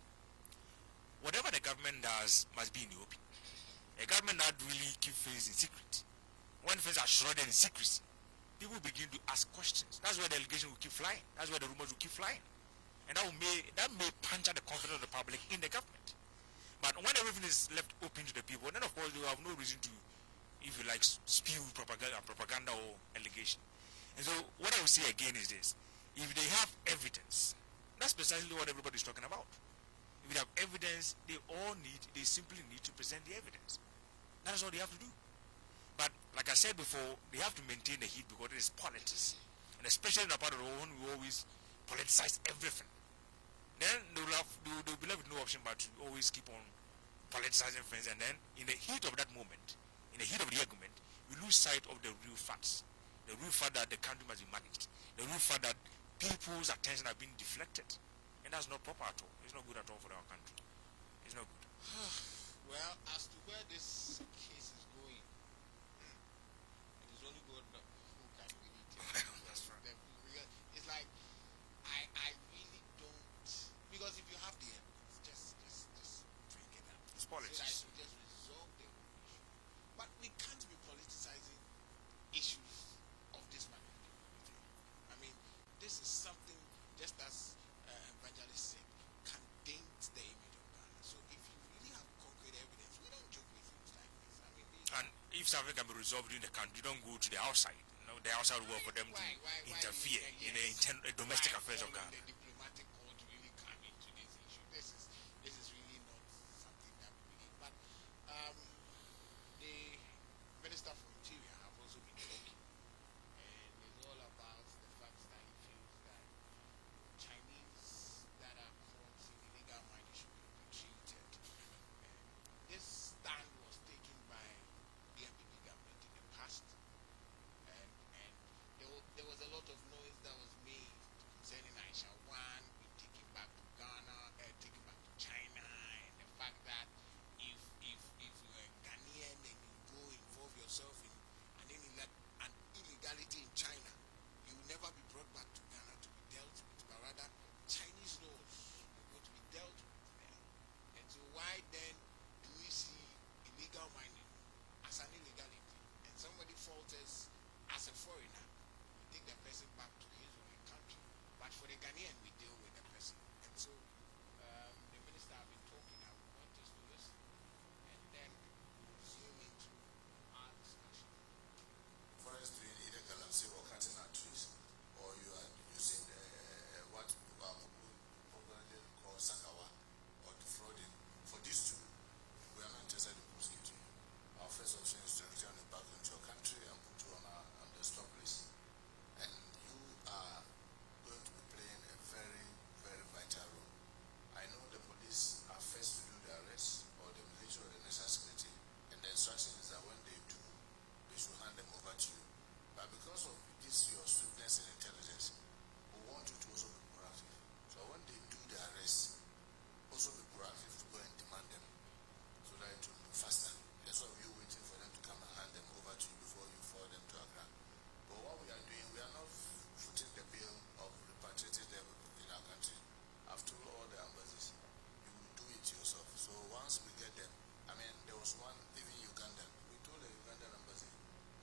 whatever the government does must be in the open. A government that really keeps things in secret, when things are shrouded in secrecy, people begin to ask questions. That's where the allegation will keep flying. That's where the rumors will keep flying. And that may puncture the confidence of the public in the government. But when everything is left open to the people, then of course you have no reason to, if you like, spew propaganda or allegation. And so what I will say again is this: if they have evidence, that's precisely what everybody is talking about. If they have evidence, they simply need to present the evidence. That's all they have to do. But like I said before, they have to maintain the heat because it is politics. And especially in the part of the world, we always politicize everything. Then they'll be left with no option but to always keep on politicizing things, and then in the heat of that moment, in the heat of the argument, we lose sight of the real facts. The real fact that the country must be managed. The real fact that people's attention are being deflected. And that's not proper at all. It's not good at all for our country. It's not good. Well, as to where this case is going, it is only God who can really tell. That's right. It's like I really don't, because if you have the evidence, just bring it up. It's politics. So that you just resolve the issue. But we can't be politicizing issues of this magnitude. I mean, this is something, just as Evangelist said, can dent the image of Ghana. So if you really have concrete evidence, we don't joke with things like this. I mean, And if something can be resolved in the country, don't go to the outside. You know, the outside world for them to interfere in the domestic affairs of Ghana. The diplomatic court really come into this issue. This is really not something that we need. But the Minister for Interior have also been talking, and it's all about the fact that he feels that Chinese that are caught in illegal mining should be repatriated. This stand was taken by the MPP government in the past, and there was a lot of noise that was made concerning Aisha One being taken back to Ghana, taken back to China, and the fact that if you're a Ghanaian and you go involve yourself in an illegality in China, you will never be brought back to Ghana to be dealt with, but rather Chinese laws are going to be dealt with there. And so why then do we see illegal mining as an illegality? And somebody falters as a foreigner, we take the person back to his or her country. But for the Ghanaian, we deal with the person. And so the minister have been talking. I would want us to listen and then zoom into our discussion. Forest doing either galamsey or cutting our trees, or you are using what people are popularly call sakawa or defrauding. For these two, we are not interested in prosecuting you. Our first option is to return you back into your country and put you on the stop list. And you are going to be playing a very, very vital role. I know the police are first to do the arrest, or the military or the national security, and the instruction is that when they do, they should hand them over to you. But because of this, your swiftness and intelligence, we want you to also be proactive. So when they do the arrest, also be proactive to go and demand them, so that it will move faster. Instead of you waiting for them to come and hand them over to you before you forward them to Accra. But what we are doing, we are not footing the bill of repatriating them in our country. After all the embassies, you will do it yourself. So once we get them, I mean, there was one, even Uganda, we told the Ugandan embassy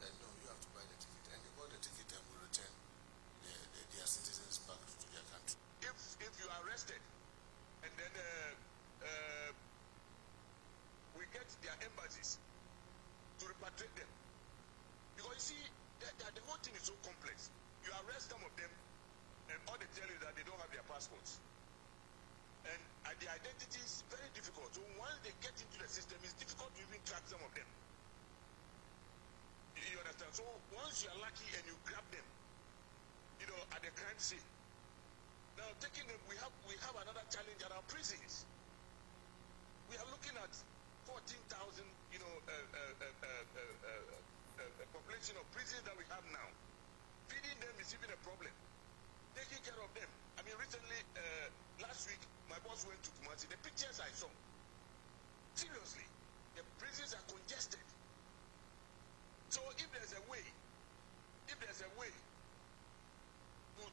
that no, you have to buy the ticket, and they bought the ticket and will return their citizens back to their country. If you are arrested, and then we get their embassies to repatriate them, because you see, the whole thing is so complex. You arrest some of them, and all they tell you that they don't have their passports, and the identity is very difficult. So once they get into the system, it's difficult to even track some of them. You understand? So once you are lucky and you grab them, at the crime scene. Now taking them, we have another challenge at our prisons. We are looking at 14,000, population of prisons that we have now. Feeding them is even a problem. Taking care of them. I mean, recently, last week, my boss went to Kumasi. The pictures I saw, seriously, the prisons are congested. So if there's a way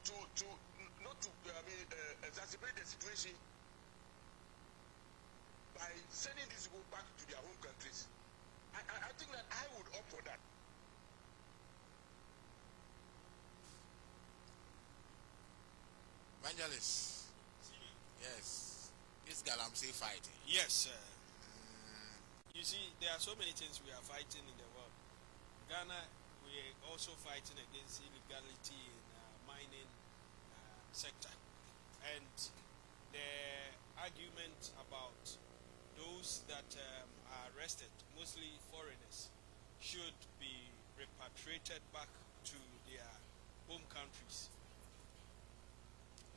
to not to exacerbate the situation by sending these people back to their home countries, I think that I would opt for that. Evangelist. Yes. This galamsey fighting. Yes, sir. You see, there are so many things we are fighting in the world. Ghana, we also fighting against illegality in mining sector, and the argument about those that are arrested, mostly foreigners, should be repatriated back to their home countries.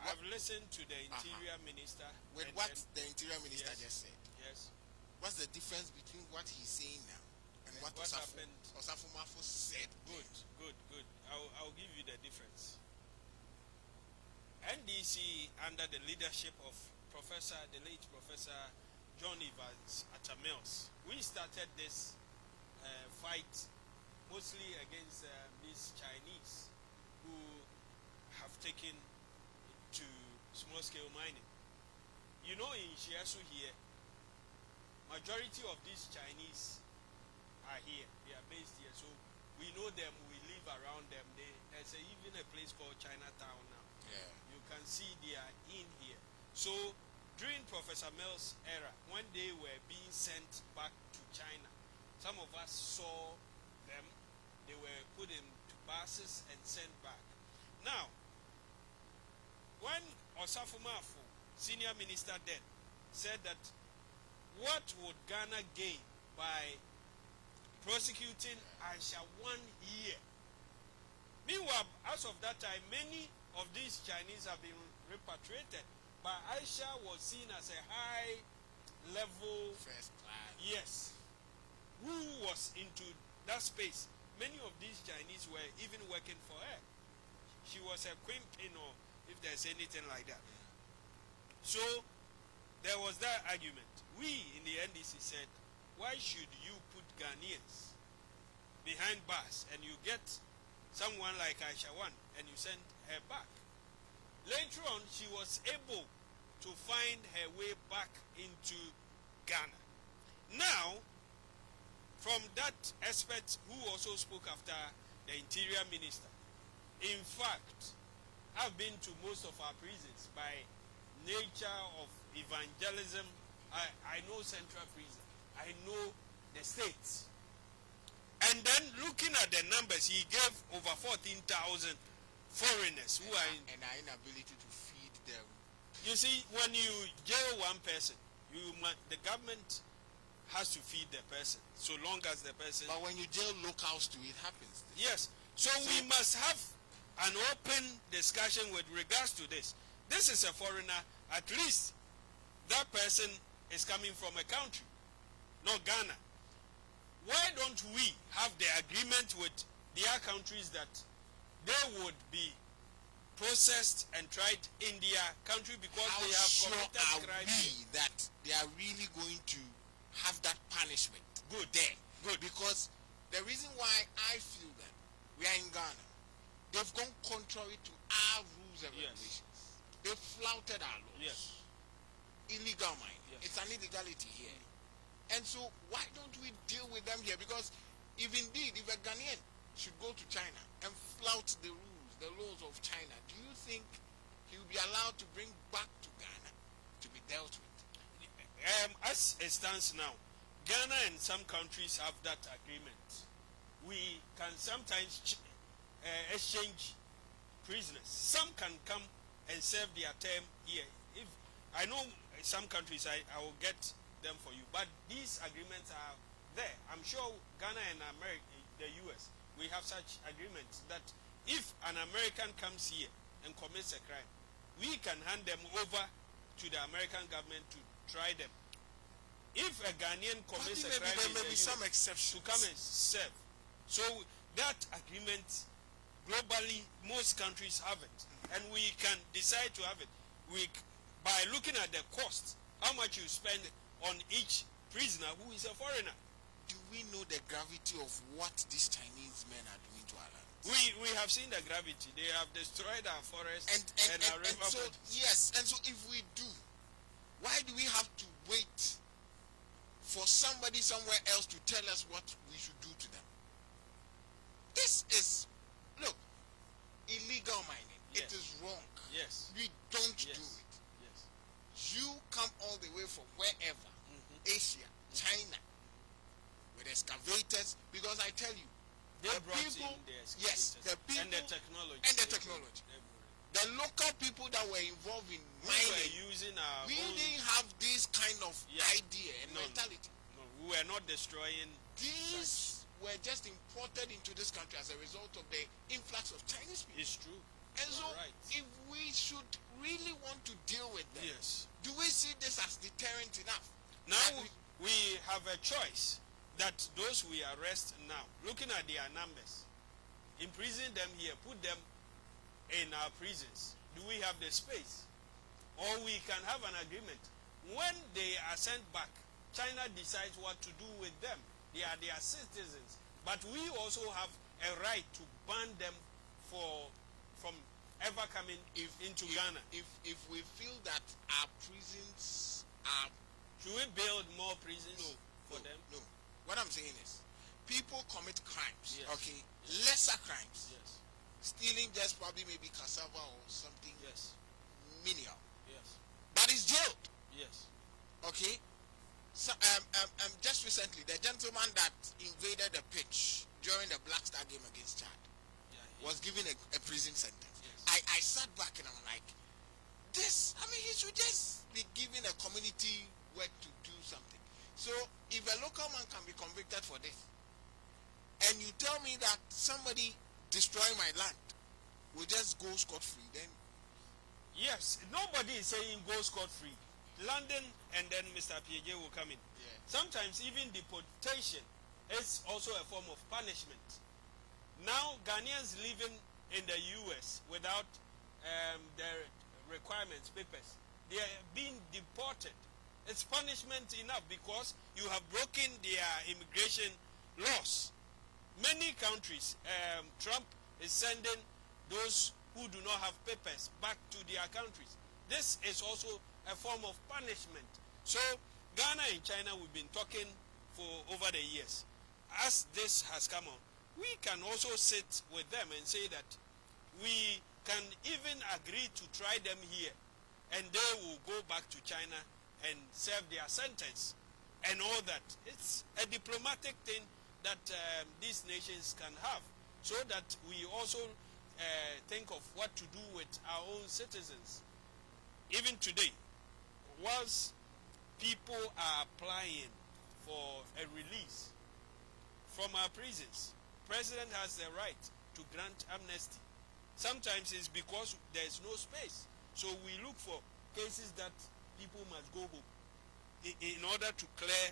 I've listened to the Interior Minister. With what the Interior Minister just said. Yes. What's the difference between what he's saying now and what happened? Osafo Maafo said? Good. I'll give you the difference. NDC, under the leadership of the late Professor John Evans Atta-Mills, we started this fight mostly against these Chinese who have taken to small-scale mining. You know, in Shiasu here, majority of these Chinese are here. They are based here, so we know them. We live around them. There's even a place called Chinatown now. Yeah. You can see they are in here. So during Professor Mills' era, when they were being sent back to China, some of us saw them. They were put into buses and sent back. Now, when Osafo Maafo, senior minister then, said that what would Ghana gain by prosecuting Aisha 1 year? Meanwhile, as of that time, many of these Chinese have been repatriated, but Aisha was seen as a high level First class. Yes, who was into that space. Many of these Chinese were even working for her. She was a queen, or if there's anything like that. So there was that argument. We in the NDC said, why should you put Ghanaians behind bars and you get someone like Aisha One and you send her back? Later on, she was able to find her way back into Ghana. Now, from that expert who also spoke after the Interior Minister, in fact, I've been to most of our prisons by nature of evangelism. I know Central Prison. I know the states. And then looking at the numbers, he gave over 14,000 foreigners who are in. And our inability to feed them. You see, when you jail one person, the government has to feed the person, so long as the person. But when you jail locals too, it happens. Yes. So we must have an open discussion with regards to this. This is a foreigner. At least that person is coming from a country, not Ghana. Why don't we have the agreement with their countries that they would be processed and tried in their country because How they have sure committed are crimes? we that they are really going to have that punishment? Good there. Good. Because the reason why I feel that we are in Ghana, they've gone contrary to our rules and regulations. They flouted our laws. Yes. Illegal mining. Yes. It's an illegality here. And so why don't we deal with them here? Because if a Ghanaian should go to China and flout the rules, the laws of China, do you think he will be allowed to bring back to Ghana to be dealt with? As it stands now, Ghana and some countries have that agreement. We can sometimes exchange prisoners. Some can come and serve their term here. If I know some countries, I will get them for you. But these agreements are there. I'm sure Ghana and America, the US, we have such agreements that if an American comes here and commits a crime, we can hand them over to the American government to try them. If a Ghanaian commits a crime, there may be some exceptions to come and serve. So that agreement, globally, most countries have it, and we can decide to have it. By looking at the cost, how much you spend on each prisoner who is a foreigner. Do we know the gravity of what these Chinese men are doing to our land? We have seen the gravity. They have destroyed our forests and our river. So yes, and so if we do, why do we have to wait for somebody somewhere else to tell us what we should do to them? This is, look, illegal mining. Yes. It is wrong. Yes. We don't do it. Yes. You come all the way from wherever, Asia, China, with excavators, because I tell you, They the brought people, in the yes, the people and the technology. and the technology. The local people that were involved in mining, We were using our we own, didn't have this kind of Yeah. idea and No, mentality. no, we were not destroying. These were just imported into this country as a result of the influx of Chinese people. It's true. And so, You're right. if we should really want to deal with them, Yes. do we see this as deterrent enough? Now That we have a choice that those we arrest now, looking at their numbers, imprison them here, put them in our prisons. Do we have the space? Or we can have an agreement. When they are sent back, China decides what to do with them. They are their citizens. But we also have a right to ban them from ever coming into Ghana. If we feel that our prisons are Should we build more prisons for no, them? No. What I'm saying is, people commit crimes. Yes. Okay, lesser crimes. Yes. Stealing just probably maybe cassava or something Yes. menial. Yes. But is jailed. Yes. Okay. So just recently, the gentleman that invaded the pitch during the Black Star game against Chad was given a prison sentence. Yes. I sat back and I'm like, this, I mean, he should just be given a community work to do something. So if a local man can be convicted for this, and you tell me that somebody destroying my land will just go scot-free, then Yes, nobody is saying go scot-free. London and then Mr. PJ will come in. Yeah. Sometimes even deportation is also a form of punishment. Now Ghanaians living in the US without their requirements, papers, they are being deported. It's punishment enough because you have broken their immigration laws. Many countries, Trump is sending those who do not have papers back to their countries. This is also a form of punishment. So Ghana and China, we've been talking for over the years. As this has come on, we can also sit with them and say that we can even agree to try them here, and they will go back to China and serve their sentence and all that. It's a diplomatic thing that these nations can have, so that we also think of what to do with our own citizens. Even today, whilst people are applying for a release from our prisons, President has the right to grant amnesty. Sometimes it's because there is no space. So we look for cases that people must go home in order to clear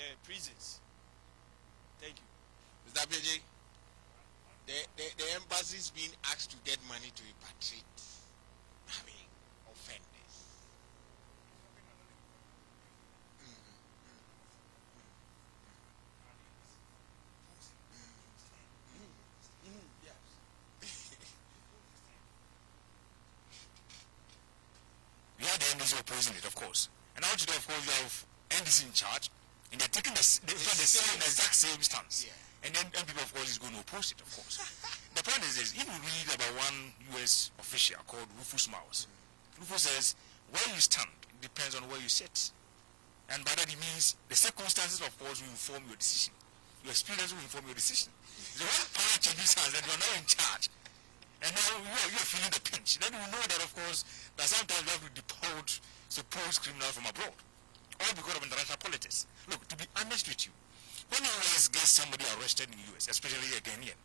the prisons. Thank you. Mr. PJ, the embassy is being asked to get money to repatriate, I mean, offenders. We have the NDC opposing it, of course. And now today, of course, we have NDC in charge, and they're taking the exact same stance. Yeah. And then people, of course, is going to oppose it, of course. The point is this: if you read about one U.S. official called Rufus Miles, Rufus says, where you stand depends on where you sit. And by that he means the circumstances, of course, will inform your decision. Your experience will inform your decision. So when power changes hands, then you are now in charge. And now you are feeling the pinch. Then you know that, of course, that sometimes we have to deport supposed criminals from abroad. All because of international politics. Look, to be honest with you, when the US gets somebody arrested in the US, especially a Ghanaian,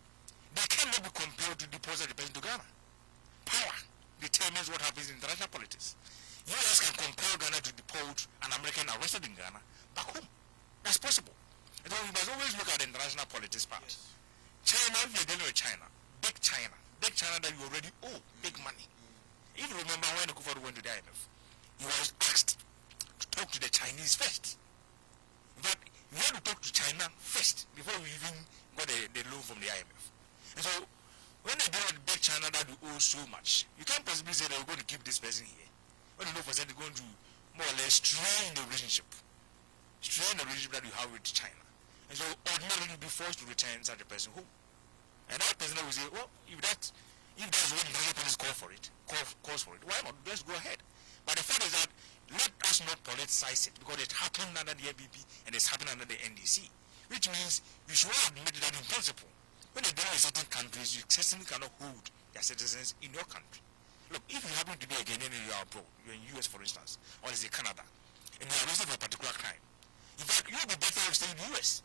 they cannot be compelled to deport the person to Ghana. Power determines what happens in international politics. US can compel Ghana to deport an American arrested in Ghana back home. That's possible. And so we must always look at the international politics part. Yes. China, if you're dealing with China that you already owe big money. If you remember when Akufo-Addo went to the IMF, he was asked to talk to the Chinese first. But we had to talk to China first before we even got the loan from the IMF. And so when they deal with big China that you owe so much, you can't possibly say that you're going to keep this person here. When you know for certain they're going to more or less strain the relationship that you have with China. And so ordinarily you'll be forced to return such a person home. And that person will say, well, if that's what the international police calls for it, why not? Just go ahead. But the fact is that let us not politicize it because it happened under the ABP and it's happened under the NDC. which means you should admit that in principle, when you're dealing with certain countries, you certainly cannot hold their citizens in your country. Look, if you happen to be a Ghanaian and you are abroad, you're in US for instance, or is it Canada, and you're arrested for a particular crime, in fact, you'll be better off staying in the US.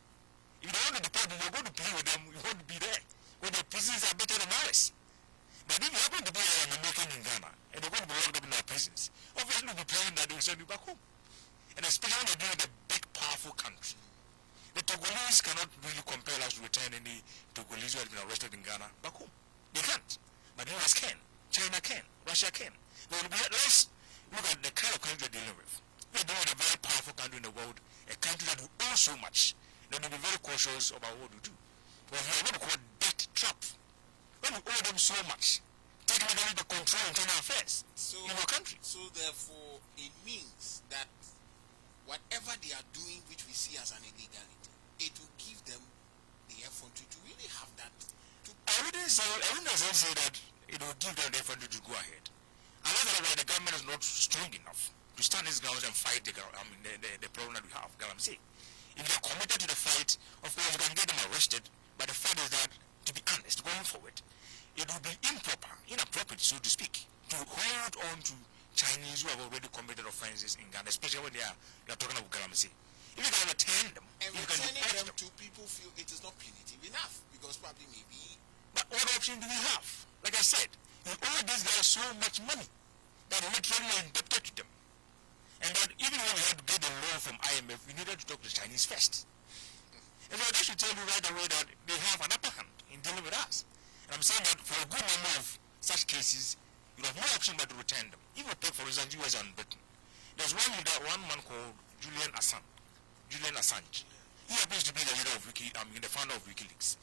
If you don't want to deport them, you're going to play with them, you want to be there, where the prisons are better than ours. But if you happen to be an American in Ghana, and they're going to be locked up in our prisons, obviously you'll be praying that they will send you back home. And especially when you're dealing with a big, powerful country. The Togolese cannot really compel us to return any Togolese who has been arrested in Ghana back home. They can't. But the US can. China can. Russia can. Let's look at the kind of country we're dealing with. We're dealing with a very powerful country in the world, a country that will owe so much. Then we'll be very cautious about what we do. Well, we are what we call debt trap. When we owe them so much, technically the control internal affairs in your country. So therefore, it means that whatever they are doing, which we see as an illegality, it will give them the effrontery to really have that. I wouldn't say that it will give them the effrontery to go ahead. Another, the government is not strong enough to stand its grounds and fight the problem that we have, Galamsey. If they are committed to the fight, of course you can get them arrested, but the fact is that, to be honest, going forward, it would be inappropriate, so to speak, to hold on to Chinese who have already committed offenses in Ghana, especially when they are talking about Galamsey. If you can return them, and you can returning them to people feel it is not punitive enough, because probably maybe. But what option do we have? Like I said, you owe these guys so much money that literally are indebted to them. And that even when we had to get the loan from IMF, we needed to talk to the Chinese first. And so that should tell you right away that they have an upper hand in dealing with us. And I'm saying that for a good number of such cases, you have no option but to return them. If you take, for instance, US and Britain, there's one man called Julian Assange. He happens to be the leader of the founder of WikiLeaks.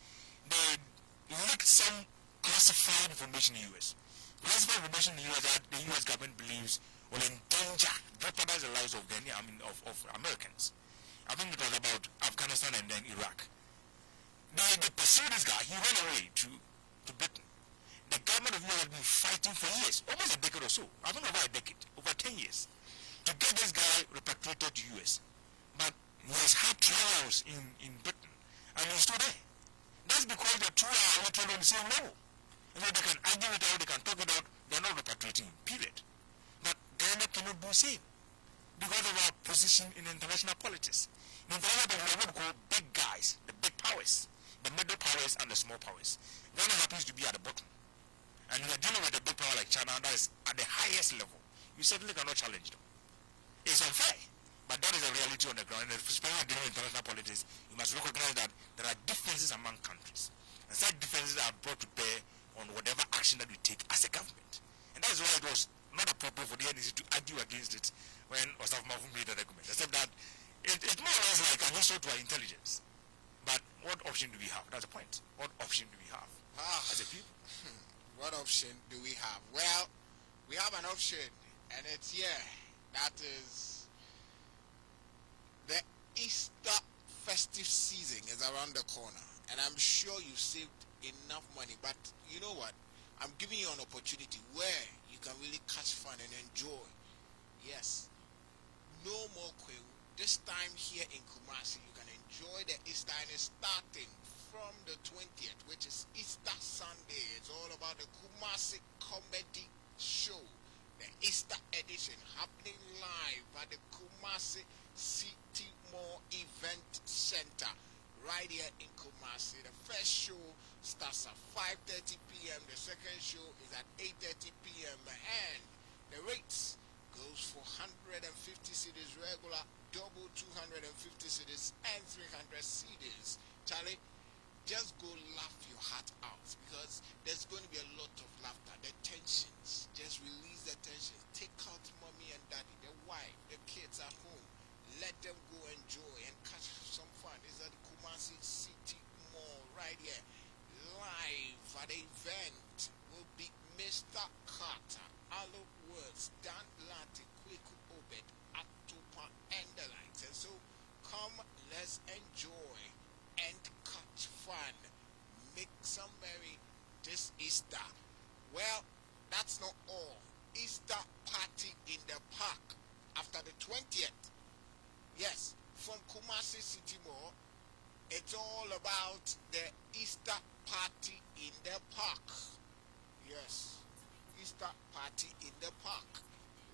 They leaked some classified information in the US. Classified information in the US that the US government believes will endanger, jeopardize the lives of Americans. I think it was about Afghanistan and then Iraq. They pursued this guy. He ran away to Britain. The government of US has been fighting for years, almost a decade or so. I don't know, over a decade, over 10 years, to get this guy repatriated to US. But he has had trials in Britain, and he's still there. That's because the two are literally on the same level. You know, they can argue it out, they can talk it out, they're not repatriating, period. But Ghana cannot do the same because of our position in international politics. In international politics, we have what we call big guys, the big powers, the middle powers and the small powers. Ghana happens to be at the bottom. And we're dealing with a big power like China that is at the highest level. You certainly cannot challenge them. It's unfair, but that is a reality on the ground. And especially when dealing with international politics, you must recognize that there are differences among countries. And such differences are brought to bear on whatever action that we take as a government. And that is why it was not appropriate for the NEC to argue against it when Osaf Mahfoud made the document. Except that it's more or less like an insult to our intelligence. But what option do we have? That's the point. What option do we have as a people? What option do we have? Well, we have an option, and it's here. That is the Easter festive season is around the corner, and I'm sure you saved enough money. But you know what? I'm giving you an opportunity where you can really catch fun and enjoy. Yes, no more quail. This time here in Kumasi, you can enjoy the Easter, and it's starting from the 20th, which is Easter Sunday. It's all about the Kumasi Comedy Show, the Easter edition, happening live at the Kumasi City Mall Event Center, right here in Kumasi. The first show starts at 5:30 p.m. The second show is at 8:30 p.m. And the rates goes for 150 cedis regular, double 250 cedis, and 300 cedis. Charlie, just go laugh your heart out, because there's going to be a lot of laughter. The tensions, just release the tensions. Take out mommy and daddy, the wife, the kids at home. Let them go enjoy and catch some fun. It's at the Kumasi City Mall right here. Live at the event will be Mr. Carter, Alo Words, Dan Lati, Kweku Obed, Atupa, and the likes. And so, come, let's enjoy and catch fun, make some merry this Easter. Well, that's not all. Easter party in the park about the Easter party in the park. Yes, Easter party in the park,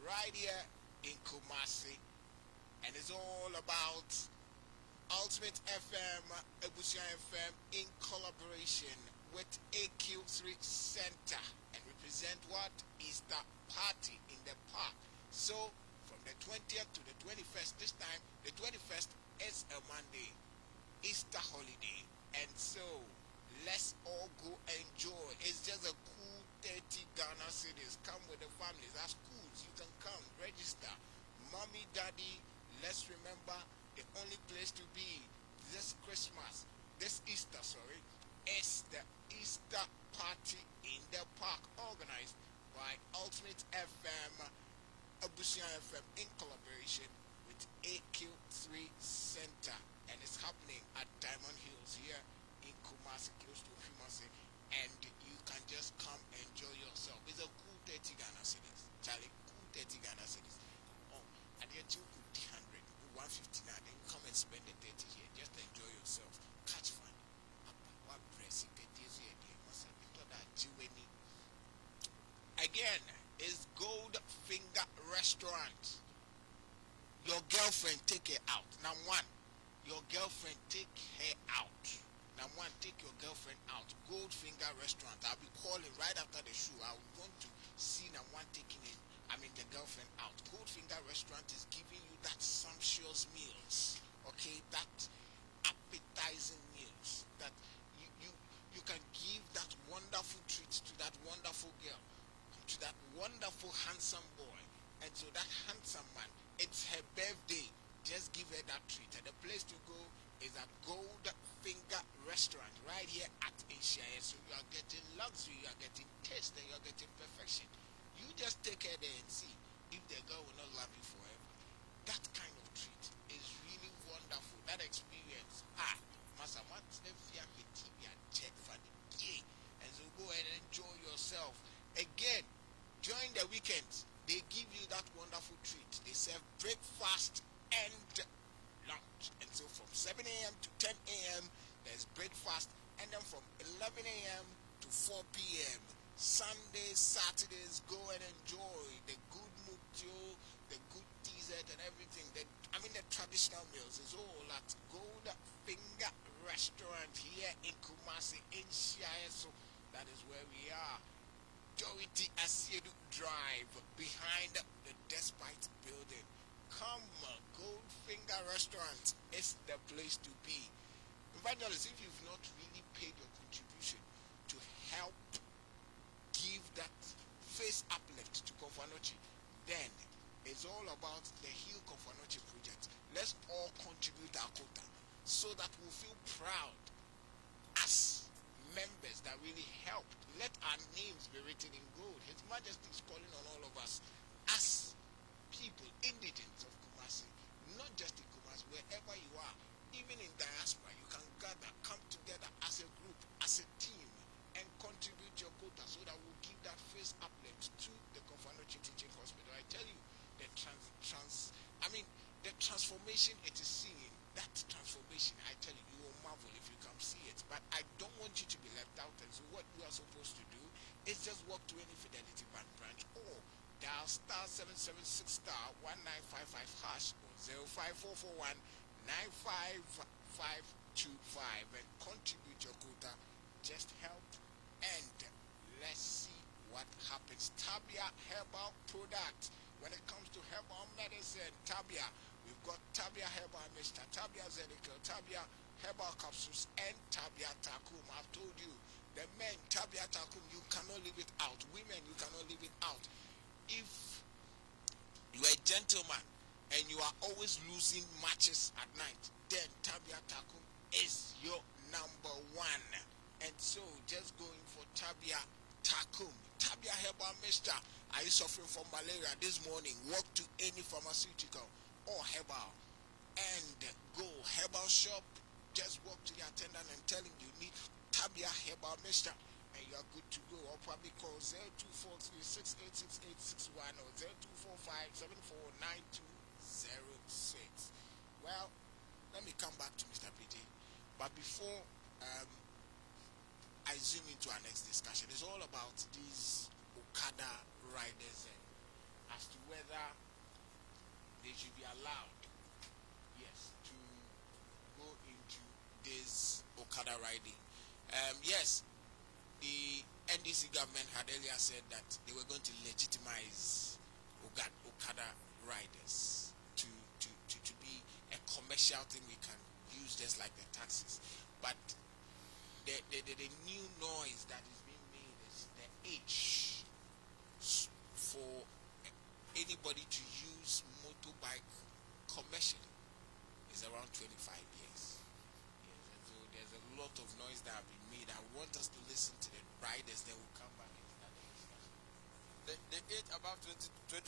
right here in Kumasi, and it's all about Ultimate FM, Ebusia FM, in collaboration with AQ3 Center, and represent what? Easter party in the park. So from the 20th to the 21st, this time the 21st is a Monday, Easter holiday, and so let's all go enjoy. It's just a cool 30 Ghana cedis. Come with the families at schools. You can come register. Mommy, daddy, let's remember the only place to be this Christmas, this Easter, is the Easter party in the park, organized by Ultimate FM, Ebusia FM, in collaboration with AQ3 Center, and it's happening at Diamond Hills here in Kumasi, close to Kumasi, and you can just come enjoy yourself. It's a cool 30 Ghana cedis, Charlie, cool 30 Ghana cedis. Oh, and you're 200, 150 now, then you come and spend the 30 here, just enjoy yourself, catch fun. Again, is Goldfinger Restaurant. Your girlfriend, take her out. Now one, your girlfriend, take her out. Now one, take your girlfriend out. Goldfinger Restaurant. I'll be calling right after the show. I want to see now one taking it. The girlfriend out. Goldfinger Restaurant is giving you that sumptuous meals. Okay, that appetizing meals that you can give that wonderful treat to that wonderful girl, to that wonderful handsome boy, and so that handsome man, it's her birthday, just give her that treat. And the place to go is at Goldfinger Restaurant right here at Asia. So you are getting luxury, you are getting taste, and you are getting perfection. You just take her there and see if the girl will not love you forever. That kind of treat is really wonderful. That experience, Masa, what's the fear with TV and check for the day? And so go ahead and enjoy yourself. Again, during the weekends, they give you that wonderful treat. They serve breakfast and lunch. And so from 7 a.m. to 10 a.m., there's breakfast. And then from 11 a.m. to 4 p.m., Sundays, Saturdays, go and enjoy the good mukjo, the good dessert and everything. The traditional meals is all at Goldfinger Restaurant here in Kumasi, in Shire. So that is where we are. Dorothy Asiedu Drive, behind the Despite building. Come, Goldfinger Restaurant is the place to be. Evangelist, if you've not really paid your contribution to help give that face uplift to Kofanochi, then it's all about the Heal Kofanochi project. Let's all contribute our quota so that we'll feel proud as members that really helped. Let our names be written in gold. His Majesty is calling on all of us as people, indigents of Kumasi, not just in Kumasi, wherever you are, even in diaspora, you can gather, come together as a group, as a team, and contribute your quota so that we'll give that face uplift to the Kofanochi Teaching Hospital. I tell you, the transformation it is seeing, that transformation, I tell you, you will marvel if you come see it. But I don't want you to be left out, and so what you are supposed to do is just walk to any Fidelity Bank branch or dial *776*1955# or 05441-95525 and contribute your quota. Just help, and let's see what happens. Tabia Herbal Product. When it comes to herbal medicine, Tabia, we've got Tabia Herbal Mixture, Tabia Zedical, Tabia Herbal Capsules, and Tabia Takum. I've told you, the men, Tabia Takum, you cannot leave it out. Women, you cannot leave it out. If you're a gentleman and you are always losing matches at night, then Tabia Takum is your number one. And so, just going for Tabia Takum, Tabia Herbal Mixture. Are you suffering from malaria this morning? Walk to any pharmaceutical or herbal and go herbal shop. Just walk to the attendant and tell him you need Tabia Herbal Mixture, and you are good to go. Or probably call 0243686861 or 0245749206. Well, let me come back to Mr. PJ. But before I zoom into our next discussion, it's all about these Okada riders and as to whether they should be allowed, yes, to go into this Okada riding. Yes, the NDC government had earlier said that they were going to legitimize Okada riders to be a commercial thing we can use just like the taxis. But the new noise that is being made is the age for anybody to use motorbike commercially is around 25 years. Yes, and so there's a lot of noise that have been made. I want us to listen to the riders, then we'll come back and start the discussion. The age above 25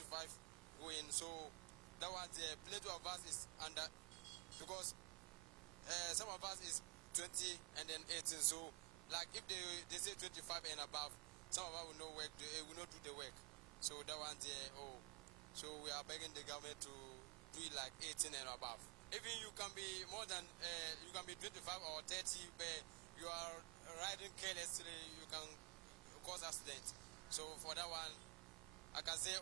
going, so that was plenty of us is under, because some of us is 20 and then 18, so like if they say 25 and above, some of us will not work, will not do the work. So that one so we are begging the government to do it like 18 and above. Even you can be more than you can be 25 or 30, but you are riding carelessly, you can cause accidents. So for that one, I can say,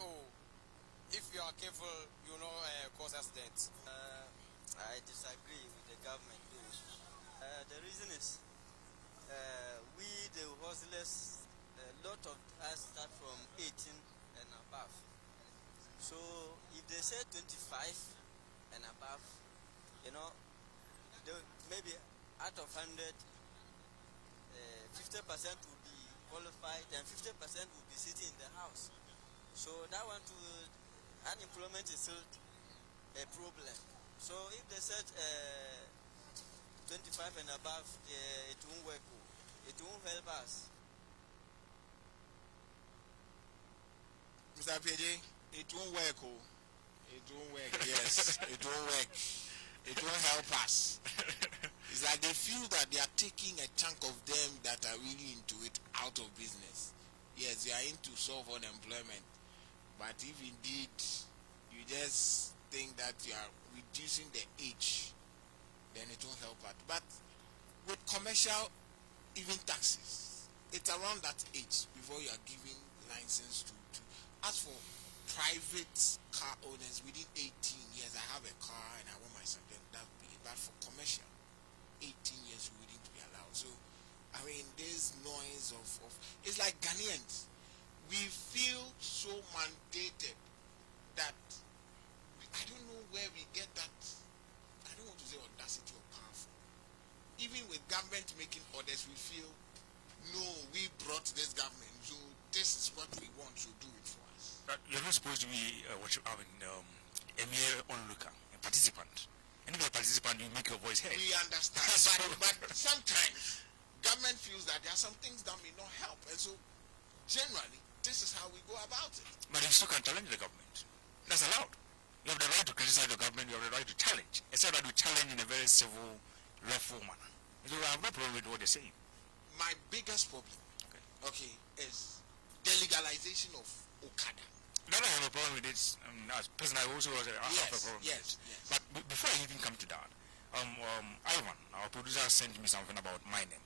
if you are careful, you know, cause accidents. I disagree with the government. The reason is we the hustlers, a lot of us start from 18 and above. So if they say 25 and above, you know, maybe out of 100, 50% will be qualified and 50% will be sitting in the house. So that one to unemployment is still a problem. So if they said 25 and above, it won't work. It won't help us. Mr. PJ, it won't work. It won't work. Yes, it won't work. It won't help us. It's like they feel that they are taking a chunk of them that are really into it out of business. Yes, they are into solve unemployment. But if indeed you just think that you are reducing the age, then it won't help us. But with commercial, even taxis, it's around that age before you are giving license to. As for private car owners within 18 years, I have a car and I want my son, then that would be it. But for commercial, 18 years you wouldn't be allowed. So, I mean, this noise of it's like Ghanaians. We feel so mandated that I don't know where we get that. I don't want to say audacity or powerful. Even with government making orders, we feel, no, we brought this government, so this is what we want, so do it for us. But you're not supposed to be a mere onlooker, a participant. And if you're a participant, you make your voice heard. We understand, but sometimes government feels that there are some things that may not help, and so generally, this is how we go about it. But you still can challenge the government. That's allowed. You have the right to criticize the government, you have the right to challenge. Except that you challenge in a very civil, lawful manner. So I have no problem with what they're saying. My biggest problem, is the legalization of Okada. No, I have a problem with it. As person, I also have a problem with it. Yes. But before I even come to that, Ivan, our producer, sent me something about mining.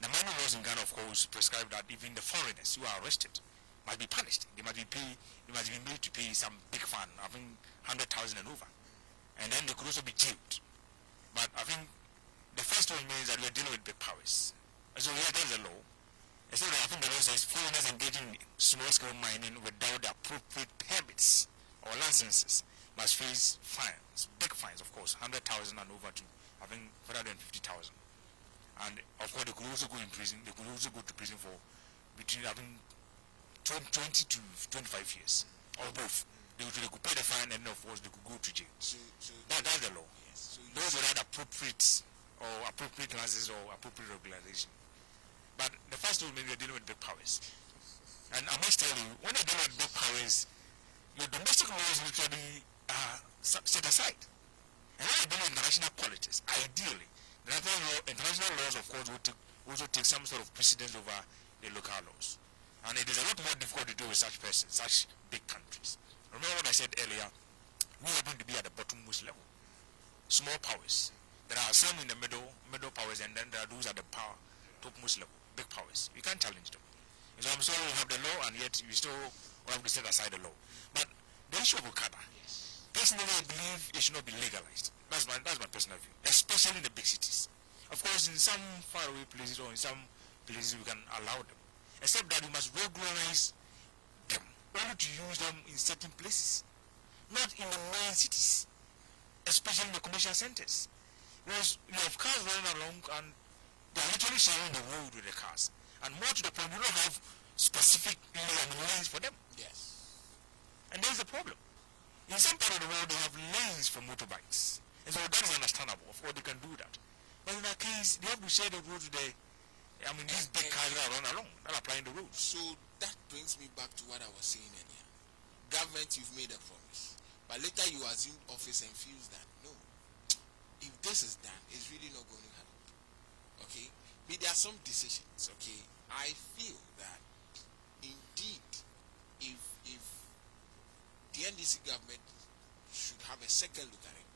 The mining laws in Ghana, of course, prescribe that even the foreigners who are arrested must be punished. They must be made to pay some big fine, I think 100,000 and over. And then they could also be jailed. But I think the first one means that we are dealing with big powers. So here there's a law. I think the law says foreigners engaging in small-scale mining without the appropriate permits or licenses must face fines, big fines, of course, 100,000 and over to, I think, 450,000. And of course, they could also go in prison. They could also go to prison for between, I think, 20 to 25 years, or both. They could pay the fine, and of course, they could go to jail. That's the law. Yes. Those without appropriate licenses or appropriate regularization. But the first one, maybe you're dealing with big powers. And I must tell you, when you're dealing with big powers, your domestic laws literally are set aside. And when you're dealing with international politics, ideally, the international laws, of course, will also take some sort of precedence over the local laws. And it is a lot more difficult to do with such persons, such big countries. Remember what I said earlier, we happen to be at the bottommost level. Small powers, There are some in the middle powers, and then there are those at the power, topmost level, big powers. You can't challenge them. So I'm sorry we have the law, and yet we still have to set aside the law. But the issue of Okada, personally, I believe it should not be legalized. That's my personal view, especially in the big cities. Of course, in some faraway places or in some places we can allow them, except that we must regularize them, only to use them in certain places, not in the main cities, especially in the commercial centers. Because you have cars running along and they are literally sharing the road with the cars. And more to the point, we don't have specific lanes for them. Yes. And there's the problem. In some part of the world, they have lanes for motorbikes. And so that is understandable. Of course, they can do that. But in that case, they have to share the road with these big cars that run along, that are applying the roads. So that brings me back to what I was saying earlier. Government, you've made a promise. But later you assume office and feels that, no, if this is done, it's really not going to happen. Okay? But there are some decisions, okay? I feel that, indeed, if the NDC government should have a second look at it,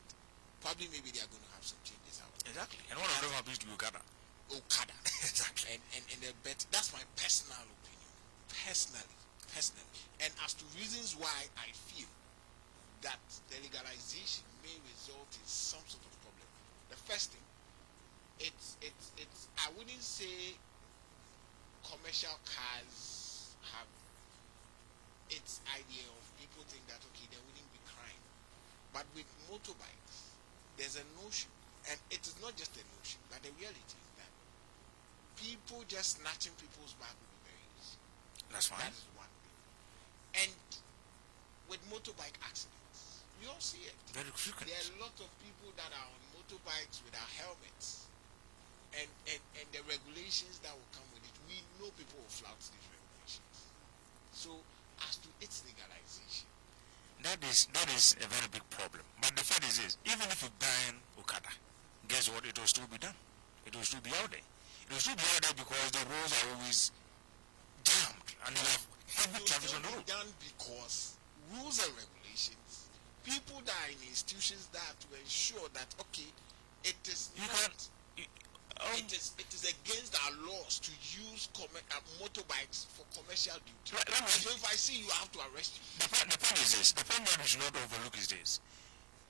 probably maybe they are going to have some changes out. Exactly. And one of them happens to be Okada. Exactly. And the bet, that's my personal opinion. Personally. And as to reasons why I feel that the legalization may result in some sort of problem. The first thing, it's I wouldn't say commercial cars have its idea of people think that okay, there wouldn't be crime. But with motorbikes, there's a notion, and it is not just a notion, but the reality is that people just snatching people's bag will be very easy. That's fine. That is one thing. And with motorbike accidents, we all see it. Very frequent. There are a lot of people that are on motorbikes without helmets. And the regulations that will come with it, we know people will flout these regulations. So, as to its legalization, That is a very big problem. But the fact is this, even if you ban Okada, guess what? It will still be done. It will still be out there. It will still be out there because the roads are always jammed and you have heavy traffic on the road. done because rules and regulations, people that are in institutions that have to ensure that okay, it is You not. can't. It is against our laws to use motorbikes for commercial duty. Let me- So if I see you, I have to arrest you. The point is this. The point that we should not overlook is this.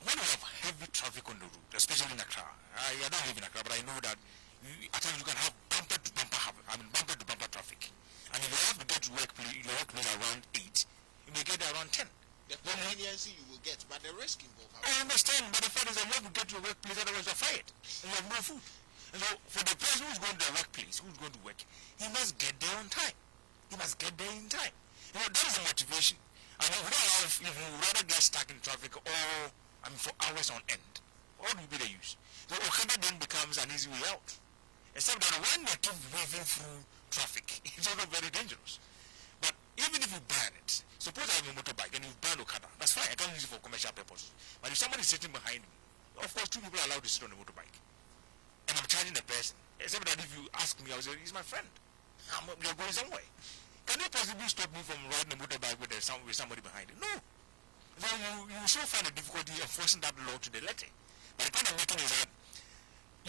When you have heavy traffic on the road, especially in Accra, I don't live in Accra, but I know that at times you can have bumper to bumper traffic. And if you have to get to your workplace around 8, you may get there around 10. The convenience you will get, but the risk involved. I understand, but the fact is that you have to get to your workplace, otherwise you're fired. And you have no food. And so for the person who's going to the workplace, who's going to work, he must get there on time. He must get there in time. That is the motivation. And if you rather get stuck in traffic for hours on end, what will be the use? So Okada then becomes an easy way out. Except that when they keep weaving through traffic, it's also very dangerous. But even if you ban it, suppose I have a motorbike and you ban Okada, that's fine, I can use it for commercial purposes. But if somebody is sitting behind me, of course 2 people are allowed to sit on the motorbike. And I'm charging the person. Except that if you ask me, I will say, he's my friend. You're going somewhere. Can you possibly stop me from riding a motorbike with somebody behind it? No. So you still find a difficulty enforcing that law to the letter. But the point I'm making is that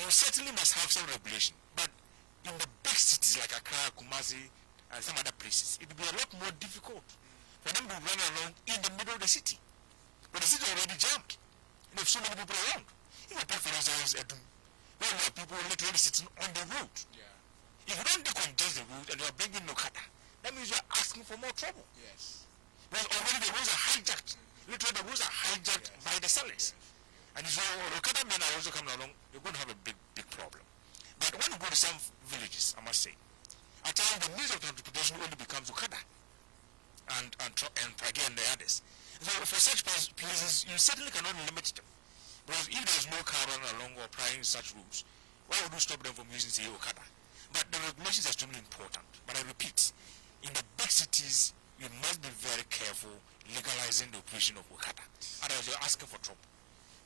you certainly must have some regulation. But in the big cities like Accra, Kumasi, and some other places, it will be a lot more difficult for them to run along in the middle of the city. But the city is already jammed. And there's so many people around. You know, take for instance, where you have people literally sitting on the road. Yeah. If you don't decongest the road and you are bringing Okada, that means you are asking for more trouble. Yes. Because already the roads are hijacked. Literally the roads are hijacked by the sellers. And so Okada men are also coming along, you're going to have a big problem. But when you go to some villages, I must say, at times the means of transportation only becomes Okada and again the others. So for such places, you certainly cannot limit them. Because if there's no car running along or applying such rules, why would you stop them from using, say, Okada? But the regulations are extremely important. But I repeat, in the big cities, you must be very careful legalizing the operation of Okada. Otherwise, you're asking for trouble.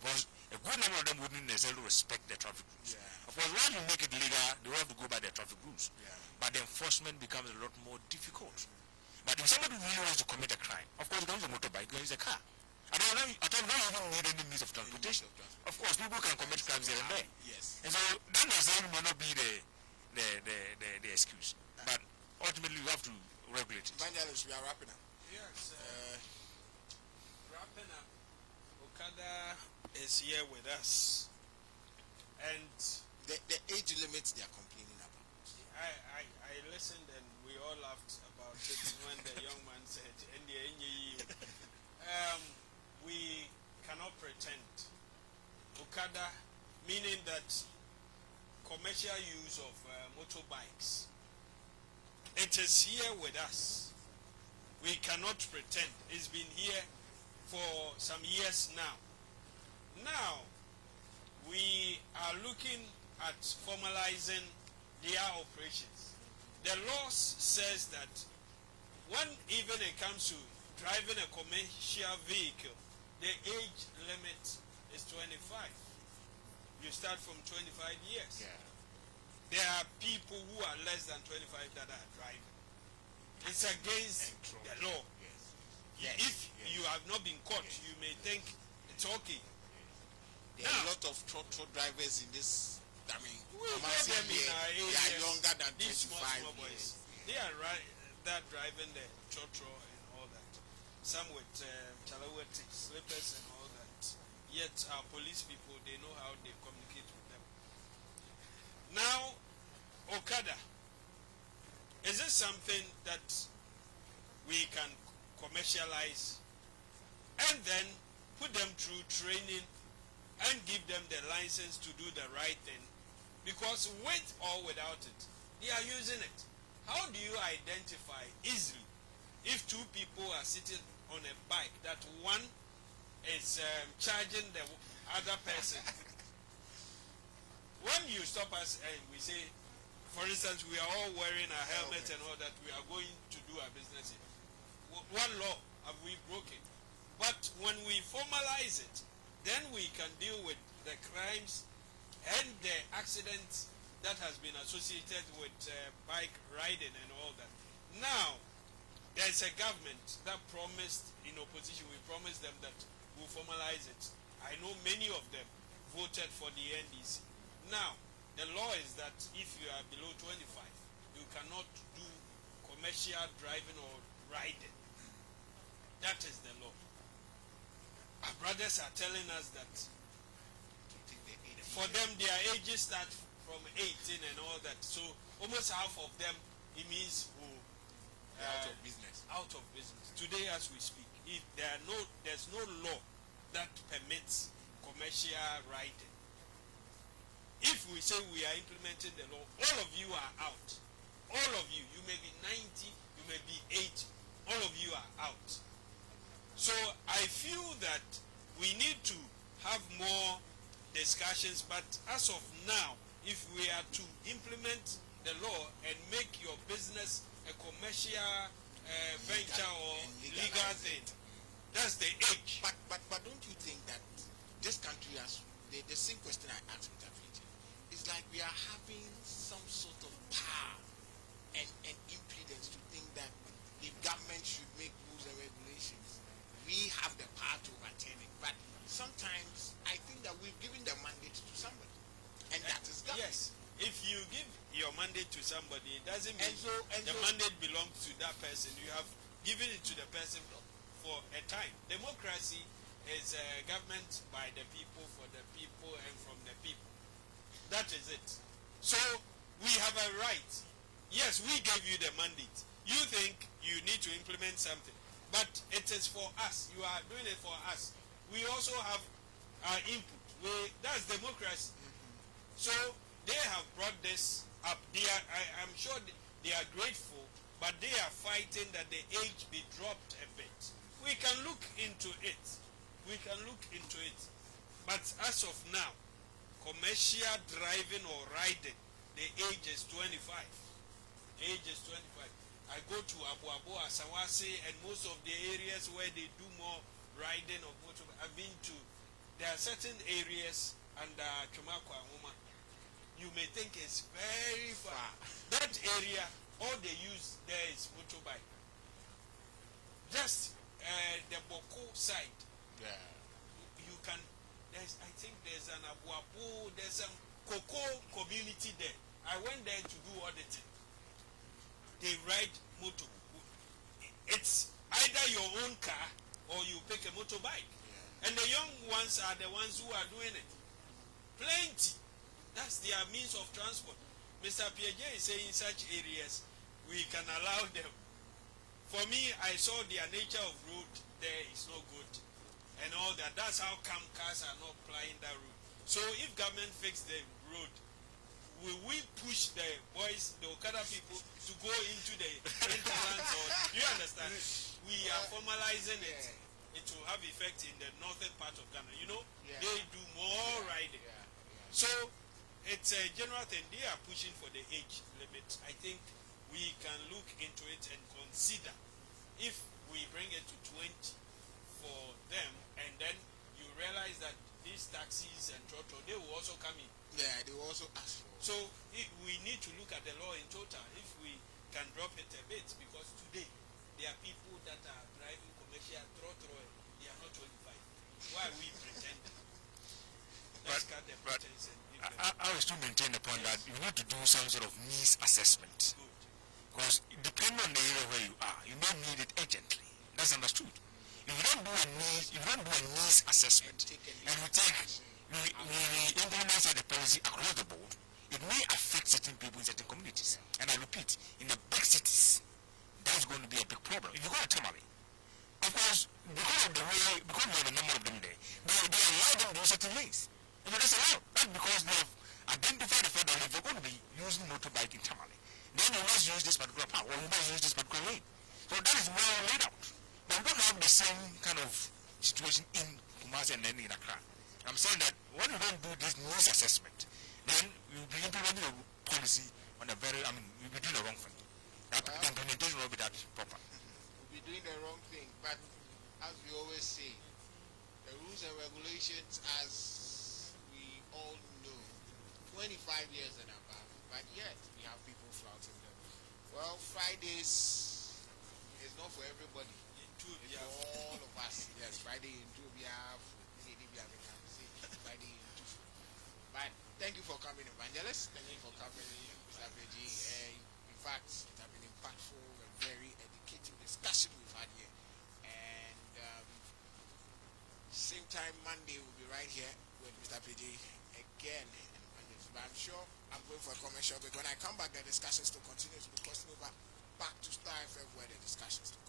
Because a good number of them wouldn't necessarily respect the traffic rules. Yeah. Of course, once you make it legal, they will have to go by the traffic rules. Yeah. But the enforcement becomes a lot more difficult. But if somebody really wants to commit a crime, of course, he can use a motorbike, he can use a car. I don't even need any means of transportation. Of course, people can commit crimes here and there. Yes. And so that necessarily may not be the excuse. But ultimately, we have to regulate it. Evangelist, we are wrapping up. Yes. Wrapping up. Okada is here with us, and The age limits they are complaining about. I listened and we all laughed about it when the young man said, we cannot pretend. Okada, meaning that commercial use of motorbikes, it is here with us. We cannot pretend. It's been here for some years now. Now, we are looking at formalizing their operations. The law says that when even it comes to driving a commercial vehicle, the age limit is 25. You start from 25 years. Yeah. There are people who are less than 25 that are driving. It's against the law. Yes. If you have not been caught, you may think it's okay. There are a lot of trotro drivers in this. I mean, We know them in our they areas. are younger than These 25 small boys. years. They are that driving the trotro and all that. Some with chalawati slippers and all that. Yet our police people, they know how they communicate with them. Now, Okada, is this something that we can commercialize and then put them through training and give them the license to do the right thing? Because with or without it, they are using it. How do you identify easily if two people are sitting on a bike that one is charging the other person? When you stop us and we say, for instance, we are all wearing our helmets and all that, we are going to do our business here. What law have we broken? But when we formalize it, then we can deal with the crimes and the accidents that has been associated with bike riding and all that. Now, there's a government that promised, in opposition, we promised them that we'll formalize it. I know many of them voted for the NDC. Now, the law is that if you are below 25, you cannot do commercial driving or riding. That is the law. Our brothers are telling us that for them, their ages start from 18 and all that. So almost half of them, it means Out of business. Out of business. Today, as we speak, if there's no law that permits commercial riding. If we say we are implementing the law, all of you are out. All of you. You may be 90, you may be 80. All of you are out. So I feel that we need to have more discussions, but as of now, if we are to implement the law and make your business a commercial venture or legal thing, that's the age. But don't you think that this country has the same question I asked with Africa? It's like we are having some sort of power and impudence to think that if government should make rules and regulations, we have the power to overturn it. But sometimes I think that we've given the mandate to somebody, and that is government. Yes, if you give your mandate to somebody, it doesn't mean the mandate belongs to that person. You have given it to the person for a time. Democracy is government by the people, for the people, and from the people. That is it. So we have a right. Yes, we gave you the mandate. You think you need to implement something, but it is for us. You are doing it for us. We also have our input. That's democracy. So they have brought this up. I'm sure they are grateful, but they are fighting that the age be dropped a bit. We can look into it. But as of now, commercial driving or riding, the age is 25. I go to Abu Abu, Asawasi, and most of the areas where they do more riding of motorbike. I've been to. There are certain areas under Chumakwa Homa. You may think it's very far. That area, all they use there is motorbike. Just the Boko side, Yeah. You can. I think there's an Abuabu. There's a cocoa community there. I went there to do auditing. They ride motor. It's either your own car or you pick a motorbike. Yeah. And the young ones are the ones who are doing it. Plenty. That's their means of transport. Mr. Piaget is saying in such areas we can allow them. For me, I saw their nature of road there is not good. And all that. That's how come cars are not plying that road. So if government fix the road, will we push the boys, the Okada people, to go into the hinterlands? Or you understand? We are formalizing it. It will have effect in the northern part of Ghana. You know, they do more riding. So it's a general thing. They are pushing for the age limit. I think we can look into it and consider if we bring it to 20 for them, and then you realize that these taxis and trotro, they will also come in. Yeah, they will also ask for. So we need to look at the law in total if we can drop it a bit, because today there are people that are driving commercial trotro, they are not 25. Why we pretend? Let's cut the pretense and give them. I will still maintain the point that you need to do some sort of needs assessment. Because depending on the area where you are, you may need it urgently. That's understood. If you don't do a needs assessment, and we implement the policy across the board, it may affect certain people in certain communities. And I repeat, in the big cities, that's going to be a big problem. If you go to Tamale, of course, because of the number of them there, they allow them to do certain ways. If it is allowed, that's because they have identified the fact that if you're going to be using motorbike in Tamale, then you must use this particular path, or you must use this particular lane. So that is well laid out. But we don't have the same kind of situation in Kumasi and then in Accra. I'm saying that when you don't do this needs assessment, then you'll be implementing a policy on a very, you'll be doing the wrong thing. That the implementation will be that proper. We'll be doing the wrong thing, but as we always say, the rules and regulations, as we all know, 25 years and above, but yet we have people flouting them. Well, Fridays is not for everybody. It's for all of us. Yes, Friday in Tubia, Friday in Tufu. But thank you for coming, Evangelist. Thank you for coming, Mr. Beji. In fact, it has been impactful and very educative discussion we've had here. And same time Monday we'll be right here with Mr. PJ again. But I'm sure I'm going for a commercial break. When I come back, the discussions to continue. To be crossing over back to Star FM where the discussions to continue.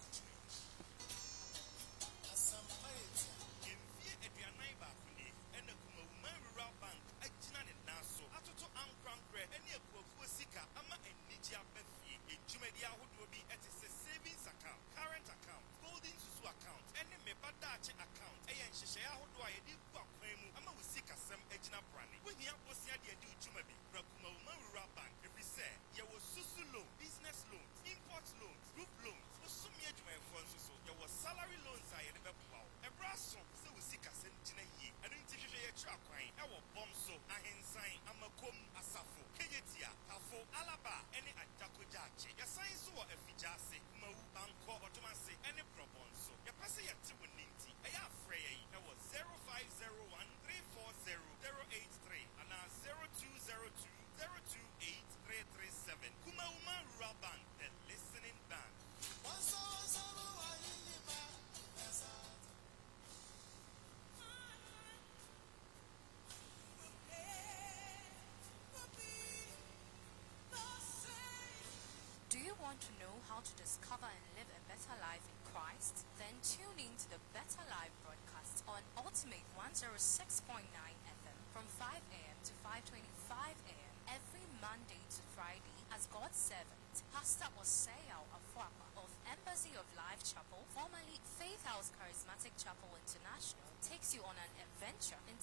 To know how to discover and live a better life in Christ? Then tune in to the Better Life broadcast on Ultimate 106.9 FM from 5 a.m. to 5:25 a.m. every Monday to Friday as God's servant, Pastor Oseo Afuapa of Embassy of Life Chapel, formerly Faith House Charismatic Chapel International, takes you on an adventure into